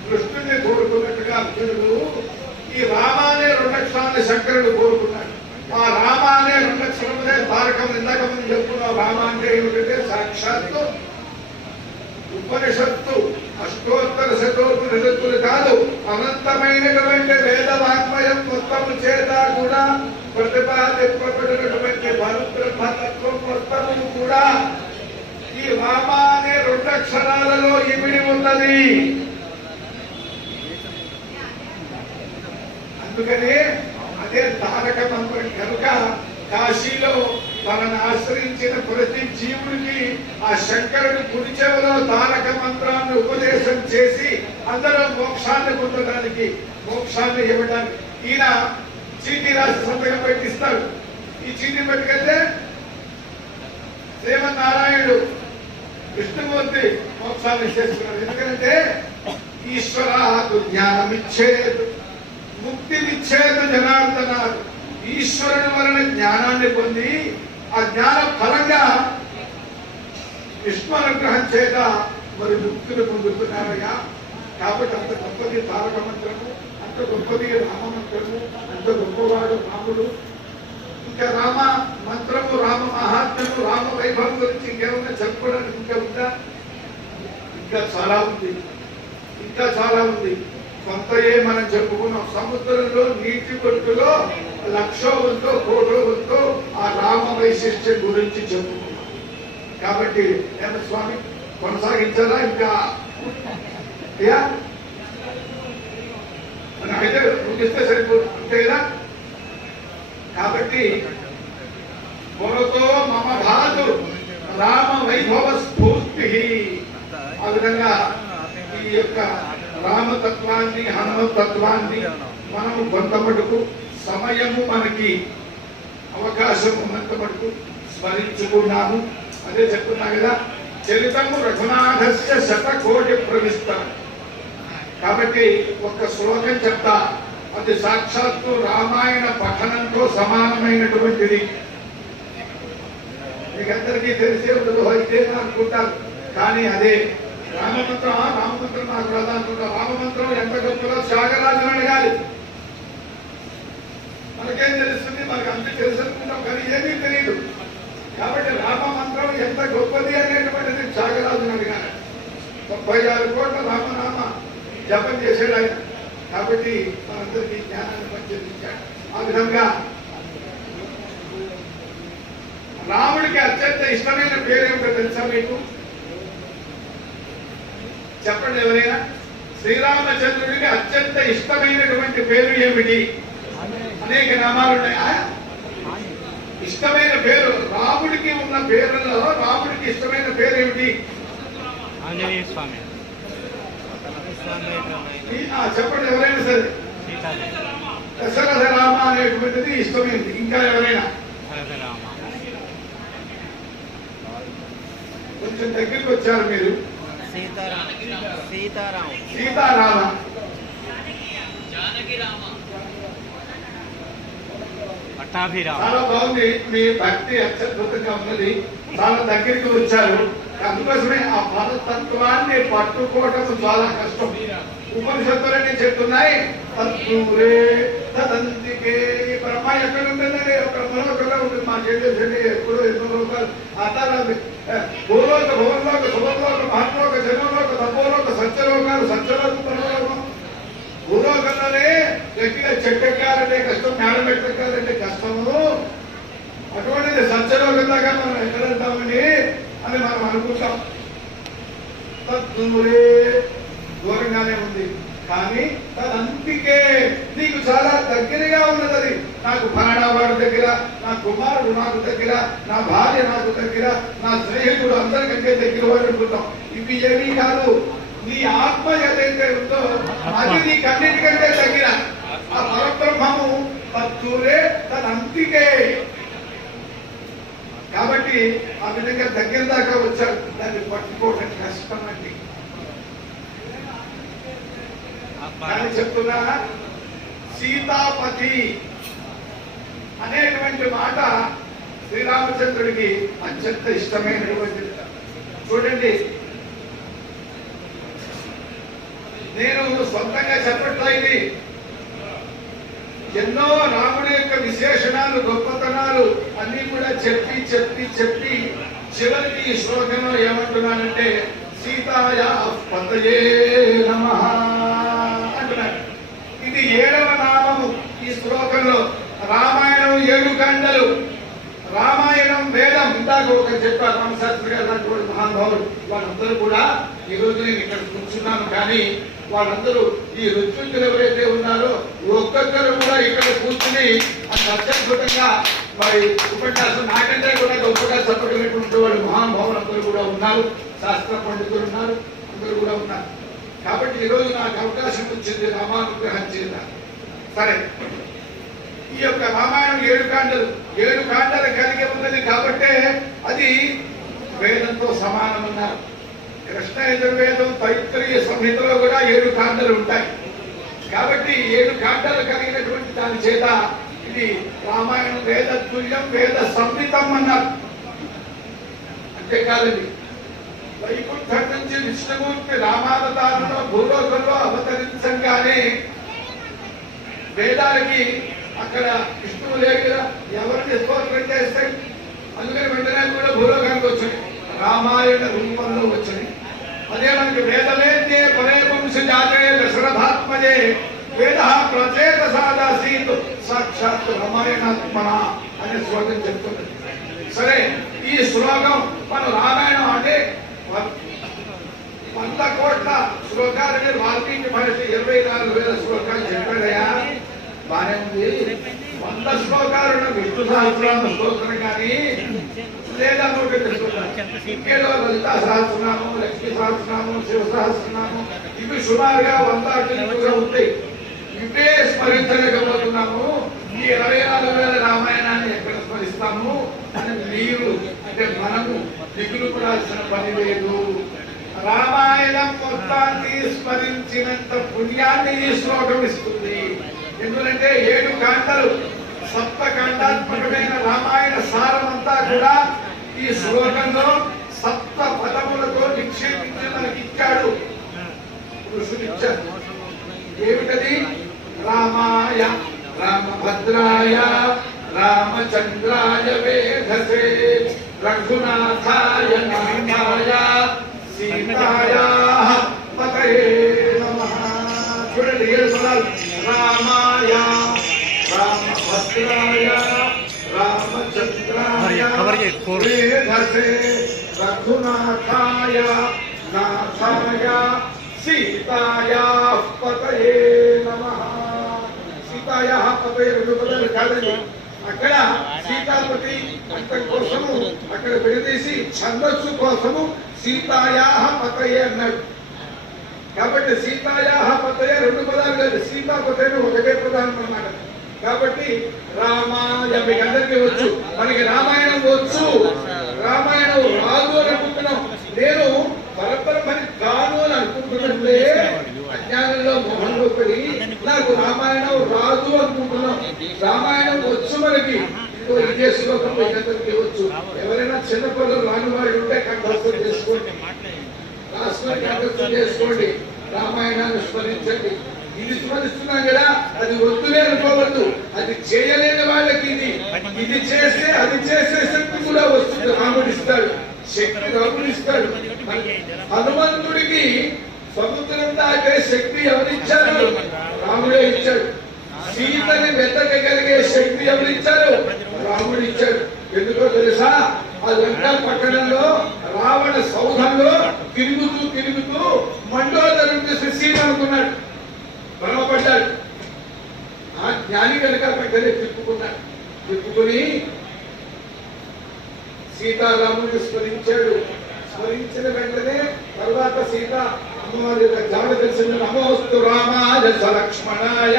కృష్ణుడిని కోరుకున్నట్టుగా అర్జునుడు ఈ రామానే 2 అక్షరాన్ని శంకరుడు కోరుకున్నాడు. ఆ రామ అనే 2 అక్షరములే తారకం. ఇందాక మనం చెప్పుకున్నాం. రామ అంటే ఏమిటంటే సాక్షాత్తు ఉపనిషత్తు అష్టోత్తర శతోపనిషత్తులు కాదు, అనంతమైనటువంటి వేద వాగ్మయం మొత్తము చేత కూడా ప్రతిపాదింపబడినటువంటి పరబ్రహ్మతత్వం మొత్తము కూడా ఈ రామ అనే 2 అక్షరాలలో ఇమిడి ఉన్నది. అందుకనే అదే తారక మంత్రం కనుక కాశీలో తనను ఆశ్రయించిన ప్రతి జీవుడికి ఆ శంకరుడు కుడి చెవిలో తారక మంత్రాన్ని ఉపదేశం చేసి అందరూ మోక్షాన్ని పొందడానికి, మోక్షాన్ని ఇవ్వడానికి ఈయన చీటీ రాసి సంతకం పెట్టిస్తాడు. ఈ చీటీ పెట్టుకెళ్తే శ్రీమన్నారాయణుడు విష్ణుమూర్తి మోక్షాన్ని చేసుకున్నాడు. ఎందుకంటే ఈశ్వర జ్ఞానమిచ్చేది ముక్తి విచ్ఛేద జనార్దనాలు. ఈశ్వరుని వలన జ్ఞానాన్ని పొంది ఆ జ్ఞాన ఫలంగా విష్ణు అనుగ్రహం చేత మరి ముక్తులు పొందుతున్నారయ్యా. కాబట్టి అంత గొప్పది తారక మంత్రము, అంత గొప్పది రామ మంత్రము, అంత గొప్పవాడు రాముడు. ఇంకా రామ మంత్రము, రామ మహాత్మ్యము, రామ వైభవం గురించి ఇంకేమన్నా చెప్పుకోవడానికి ఇంకా ఉందా? ఇంకా చాలా ఉంది, ఇంకా చాలా ఉంది. కొంతయే మనం చెప్పుకున్నాం. సముద్రంలో నీటి కొట్టులో 1,00,000 వంతో 1,00,00,000 వంతో ఆ రామ వైశిష్ట్యం గురించి చెప్పుకున్నాం. కాబట్టి స్వామి కొనసాగించాలా ఇంకా? అయితే ముగిస్తే సరిపోదు అంతే కదా. కాబట్టి కొనతో మమ భాతు రామ వైభవ స్ఫూర్తి. ఆ విధంగా ఈ యొక్క రామతత్వాన్ని, హనుమతత్వాన్ని మనం కొంత మటుకు సమయము మనకి అవకాశం ఉన్నంత మటుకు స్మరించుకున్నాము. అదే చెప్తున్నా కదా, చరితము రఘునాథస్య 100,000,000 ప్రవిస్తాం. కాబట్టి ఒక శ్లోకం చెప్తా, అది సాక్షాత్తు రామాయణ పఠనంతో సమానమైనటువంటిది. మీకందరికీ తెలిసే ఉండదు అయితే అనుకుంటారు, కానీ అదే రామమంత్రం. రామమంత్రం నాకు రాదా అనుకుంటా. రామమంత్రం ఎంత గొప్పలో త్యాగరాజును అడగాలి. మనకేం తెలుస్తుంది? మనకు అంత తెలుసు అనుకుంటాం, కానీ ఏమీ తెలియదు. కాబట్టి రామమంత్రం ఎంత గొప్పది అనేటువంటిది త్యాగరాజును అడిగారు. 36 కోట్ల రామనామ జపం చేశాడు ఆయన. కాబట్టి మనందరికీ జ్ఞానాన్ని పంచేదించాడు. ఆ విధంగా రాముడికి అత్యంత ఇష్టమైన పేరు ఏమిటో తెలుసా మీకు? చెప్పండి ఎవరైనా. శ్రీరామచంద్రుడికి అత్యంత ఇష్టమైనటువంటి పేరు ఏమిటి? అనేక నామాలు ఉన్నాయి. ఇష్టమైన పేరు రాముడికి ఉన్న పేరులో రాముడికి ఇష్టమైన పేరు ఏమిటి? ఆంజనేయ స్వామి. చెప్పండి ఎవరైనా సరే. దశరథ రామ అనేటువంటిది ఇష్టమైనది. ఇంకా ఎవరైనా? కొంచెం దగ్గరికి వచ్చారు మీరు. సీతారామ. చాలా బాగుంది. మీ భక్తి అత్యద్భుతంగా ఉన్నది. చాలా దగ్గరికి వచ్చారు. అందుకోసమే ఆ పరతత్వాన్ని పట్టుకోవడం చాలా కష్టం. ఉపనిషత్తులనే చెప్తున్నాయి. తత్తురే తదంతికే. ఈ బ్రహ్మ ఎక్కడ ఉంటుందండి? బ్రహ్మలో ఒకలా ఉంటుంది. మా చేసేసండి ఎప్పుడో ఎన్నో లోకాలు అతను భూలోక భువన్లోక శుభంలోక మహత్లోక జనంలోక తపోలోక సత్యలోకాలు సత్యలోక పరలోకం. భూలోకంలోనే గట్టిగా చెట్టెక్కాలంటే కష్టం, మేడం ఎక్కాలంటే కష్టము. అటువంటిది సత్యలోకం దాకా మనం ఎక్కడ వెళ్తామని అని మనం అనుకుంటాం. తత్తురే దూరంగానే ఉంది, కానీ తదంతికే నీకు చాలా దగ్గరగా ఉన్నది. అది నాకు ఫలానావాడు దగ్గర, నా కుమారుడు నాకు దగ్గర, నా భార్య నాకు దగ్గర, నా స్నేహితుడు అందరికంటే దగ్గర వాడు అనుకుంటాం. ఇవి ఏమీ కాదు. నీ ఆత్మ ఏదైతే ఉందో అది నీకు అన్నిటికంటే దగ్గర. ఆ పరబ్రహ్మము తత్తురే తదంతికే. కాబట్టి ఆ విధంగా దగ్గర దాకా వచ్చాడు. దాన్ని పట్టుకోవడం కష్టం అండి. కానీ చెప్తున్నా, సీతాపతి అనేటువంటి మాట శ్రీరామచంద్రుడికి అత్యంత ఇష్టమైనటువంటిది. చూడండి, నేను సొంతంగా చెప్పట్లా, ఇది ఎన్నో రాముడి యొక్క విశేషణాలు గొప్పతనాలు అన్ని కూడా చెప్పి చెప్పి చెప్పి చివరికి ఈ శ్లోకంలో ఏమంటున్నానంటే సీతాయా పతయే నమః అంటున్నాడు. ఇది 7వ నామము ఈ శ్లోకంలో. రామాయణం 7 ఖండాలు. రామాయణం వేదం. ఇందాక ఒకరు చెప్పారు రామశాస్త్రి గారు లాంటి మహానుభావులు. వాళ్ళందరూ కూడా ఈ రోజు నేను ఇక్కడ కూర్చున్నాను, కానీ వాళ్ళందరూ ఈ ఋత్వికులు ఎవరైతే ఉన్నారో ఒక్కొక్కరు కూడా ఇక్కడ కూర్చుని అంత అత్యద్భుతంగా మరి ఉపన్యాసం నాకంటే కూడా గొప్పగా చెప్పగలిగినటువంటి వాళ్ళు మహానుభావులు అందరూ కూడా ఉన్నారు. శాస్త్ర పండితులు ఉన్నారు, అందరూ కూడా ఉన్నారు. కాబట్టి ఈ రోజు నాకు అవకాశం వచ్చింది రామానుగ్రహం చేత. సరే, ఈ యొక్క రామాయణం 7 కాండలు. 7 కాండలు కలిగి ఉన్నది కాబట్టే అది వేదంతో సమానమన్నారు. కృష్ణ యజుర్వేదం తైత్రీయ సంహితలో కూడా 7 కాండలు ఉంటాయి. కాబట్టి 7 కాండలు కలిగినటువంటి దాని చేత ఇది రామాయణం వేద తుల్యం వేద సంహితం అన్నారు. అంతేకాదండి, వైకుంఠం నుంచి విష్ణుమూర్తి రామావతారంలో భూలోకంలో అవతరించగానే వేదాలకి అక్కడ విష్ణువు లేదు కదా, ఎవరిని స్తోత్రం చేస్తాయి. అందుకని వెంటనే కూడా భూలోకానికి వచ్చాయి, రామాయణ రూపంలో వచ్చాయి. అదే మనకి వేదవేద్యే పరే వంశ జాతే దశరథాత్మజే వేద ప్రచేత సాదాసీత్ సాక్షాత్ రామాయణాత్మన అనే శ్లోకం చెప్తున్నది. సరే, ఈ శ్లోకం మన రామాయణం అంటే 100 కోట్ల శ్లోకాలని వాల్మీకి మహర్షి 24,000 శ్లోకాలు చెప్పాడయా. బానే ఉంది. 100 శ్లోకాలను విష్ణు సహస్రనామ స్తోత్రం కానీ లేదా ఇంకేదో లలితా సహస్రనామం, లక్ష్మీ సహస్రనామం, శివ సహస్రనామం, ఇవి సుమారుగా 100 ఉంటాయి. ఇవే స్మరించలేకపోతున్నాము. ఈ 24,000 రామాయణాన్ని ఎక్కడ స్మరిస్తాము అని మీరు అంటే మనము దిగులు పడాల్సిన పని లేదు. రామాయణం మొత్తాన్ని స్మరించినంత పుణ్యాన్ని ఈ శ్లోకం ఇస్తుంది. ఎందుకంటే 7 కాండలు, సప్తకాండాత్మకమైన రామాయణ సారమంతా కూడా ఈ శ్లోకంలో 7 పదములతో నిక్షేపించి మనకి ఇచ్చాడు, ఋషులు ఇచ్చారు. ఏమిటది? రామాయ రామభద్రాయ రామచంద్రాయ వేధసే రఘునాథాయ నాథాయ సీతాయా పతయే నమః. చూడండి, 7 పదాలు. రామాయ రామభద్రాయ రామచంద్రాయ వేధసే రఘునాథాయ నాథాయ సీతాయా పతయే నమః. సీతాయా పతయే 2 పదాలు కాదండి. అక్కడ సీతాపతి అంత కోసము అక్కడ విడదీసి ఛందస్సు కోసము సీతాయా పతయే అన్నాడు. కాబట్టి సీతాయా పతయే 2 పదాలు కాదు, సీతాపతయే ఒకటే పదాలు అన్నమాట. కాబట్టి రామాయ మీకు అందరికీ వచ్చు, మనకి రామాయణం వచ్చు. రామాయణం రాదు అని అనుకుంటున్నాం. నేను పరబ్రహ్మని కాను అని అనుకుంటున్నట్లే అజ్ఞానంలో మోహంలో పడి నాకు రామాయణం రాదు అనుకుంటున్నాం. రామాయణం వచ్చు మనకి. ఇదే శ్లోకం మీకందరికీ వచ్చు. ఎవరైనా చిన్నపిల్లలు రాని వాడు ఉంటే కంఠస్థం చేసుకోండి, రాసుకొని కంఠస్థం చేసుకోండి. రామాయణాన్ని స్మరించండి. ఇది స్మరిస్తున్నాం కదా, అది వద్దులే అనుకోవద్దు. అది చేయలేని వాళ్ళకి ఇది చేస్తే అది చేసే శక్తి కూడా వస్తుంది. రాముడు ఇస్తాడు శక్తి, రాముడు ఇస్తాడు. హనుమంతుడికి సముద్రం దాటే శక్తి ఎవరిచ్చారు? రాముడే ఇచ్చాడు. సీతని వెతకగలిగే శక్తి ఎవరిచ్చారు? రాముడు ఇచ్చాడు. ఎందుకో తెలుసా? ఆ లంకా పట్టణంలో రావణ సౌధంలో తిరుగుతూ మండోదరం చేసి సీత అనుకున్నాడు, భ్రమపడ్డాడు. ఆ జ్ఞాని కనుక వెంటనే తిప్పుకుని సీతారాముడిని స్మరించాడు. స్మరించిన వెంటనే తర్వాత సీత అమ్మవారి జాడ తెలిసింది. నమోస్తు రామాయ లక్ష్మణాయ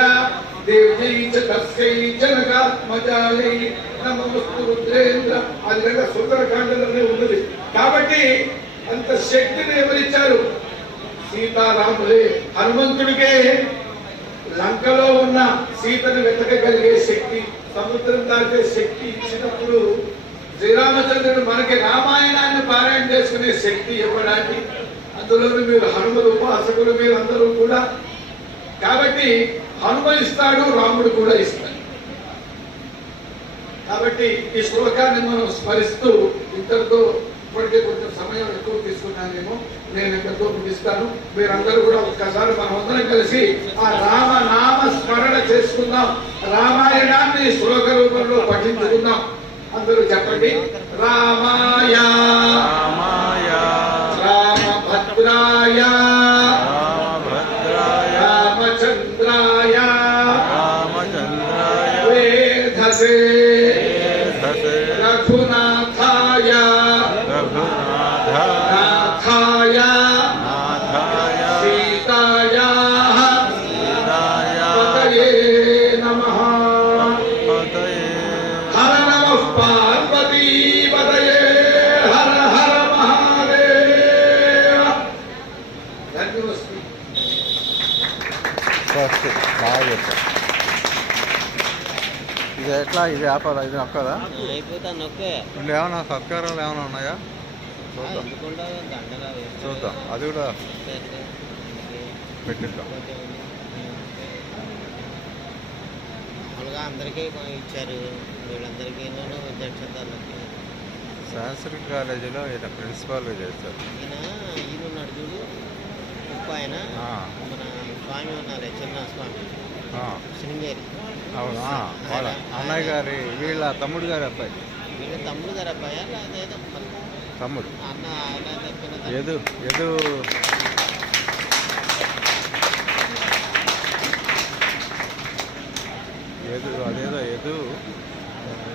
దేవ్యై చ తస్యై జనకాత్మజాయై నమోస్తు రుద్రేంద్ర. ఆ విధంగా సుందరకాండలోనే ఉన్నది. కాబట్టి అంత శక్తిని ఎవరిచ్చారు? సీతారాములే. హనుమంతుడికే లంకలో ఉన్న సీతను వెతకగలిగే శక్తి, సముద్రం దాటే శక్తి ఇచ్చినప్పుడు శ్రీరామచంద్రుడు మనకి రామాయణాన్ని పారాయణ చేసుకునే శక్తి ఇవ్వడానికి, అందులోనూ మీరు హనుమలు ఉపాసకులు మీరందరూ కూడా. కాబట్టి హనుమ ఇస్తాడు, రాముడు కూడా ఇస్తాడు. కాబట్టి ఈ శ్లోకాన్ని మనం స్మరిస్తూ ఇంతటితో ఇప్పటికే కొంచెం సమయం ఎక్కువ తీసుకున్నానేమో, నేను ఎంతతో ముగిస్తాను. మీరందరూ కూడా ఒక్కసారి మనం అందరం కలిసి ఆ రామనామ స్మరణ చేసుకుందాం. రామాయణాన్ని శ్లోక రూపంలో పఠించుకుందాం. అందరూ చెప్పండి. రామాయ రామభద్రాయ రామచంద్రాయ వేధసే రఘునాథాయ నాథాయ సీతాయ పతయే నమః. హర నమః పార్వతీ పతయే. హర హర మహాదేవ. ధన్యవాదాలు. ఇది ఎట్లా? ఇది వ్యాపారం, ఇది నొక్కదా? అయిపోతా నొక్కే. ఇప్పుడు ఏమైనా సత్కారాలు ఏమైనా ఉన్నాయా? చూద్దాం చూద్దాం, అది కూడా పెట్టిద్దాం. మామూలుగా అందరికీ ఇచ్చారు, వీళ్ళందరికీ జడ్చతాలకి. సంస్కృత్ కాలేజీలో ఈయన ప్రిన్సిపాల్గా చేస్తారు. ఈయన ఉన్నాడు చూడు, ఉప్పు ఆయన, మన స్వామి ఉన్నారు, చిన్న స్వామి శృంగేరి. అవునా? వాళ్ళ అన్నయ్య గారి, వీళ్ళ తమ్ముడు గారి అబ్బాయి. వీళ్ళ తమ్ముడు గారు అబ్బాయా లేదో తమ్ముడు. అన్న ఆయన ఎదు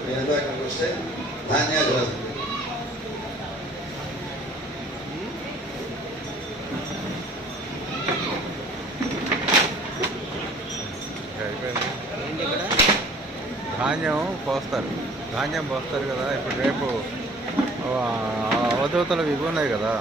అదేదో వస్తే ధాన్యాలు అయిపోయింది. ఏంటి ఇక్కడ ధాన్యం పోస్తారు కదా. ఇప్పుడు రేపు అవధూతలు ఇవి ఉన్నాయి కదా,